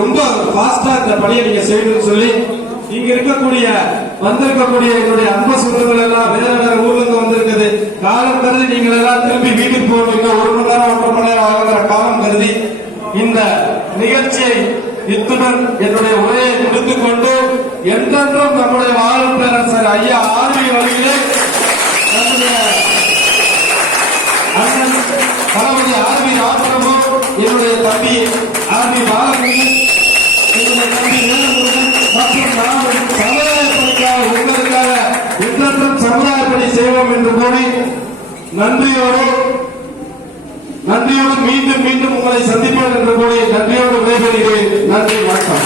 ரொம்ப ஃபாஸ்டா இந்த பணியை நீங்க செய்யணும்னு சொல்லி இங்க வந்திருக்கக்கூடிய என்னுடைய அன்பு சொந்தங்கள் எல்லாம் வேற ஊர்ல இருந்து வந்திருக்குது. காலம் கருதி நீங்கள் எல்லாம் திரும்பி வீட்டுக்கு போவீங்க. 1 மணி நேரம் 1.5 மணி நேரம் ஆகிற காலம் கருதி இந்த நிகழ்ச்சியை இத்துடன் என்னுடைய உரையை முடித்துக் கொண்டு என்றென்றும் நம்முடைய வாழும் பேரரசர் ஐயா ஆர்வி வழியிலே அண்ணன் தளபதி ஆர்வி ராமபிரபு, என்னுடைய தம்பி ஆர்வி பாலகிருஷ்ணன், என்னுடைய தம்பி வேலுமுருகன் மற்றும் நானும் சமுதாய பணிக்காக உங்களுக்காக என்றென்றும் சமுதாய பணி செய்வோம் என்று கூறி நன்றியோடு மீண்டும் உங்களை சந்திப்பேன் என்று கூறி நன்றியோடு விடைபெறுகிறேன். நன்றி, வணக்கம்.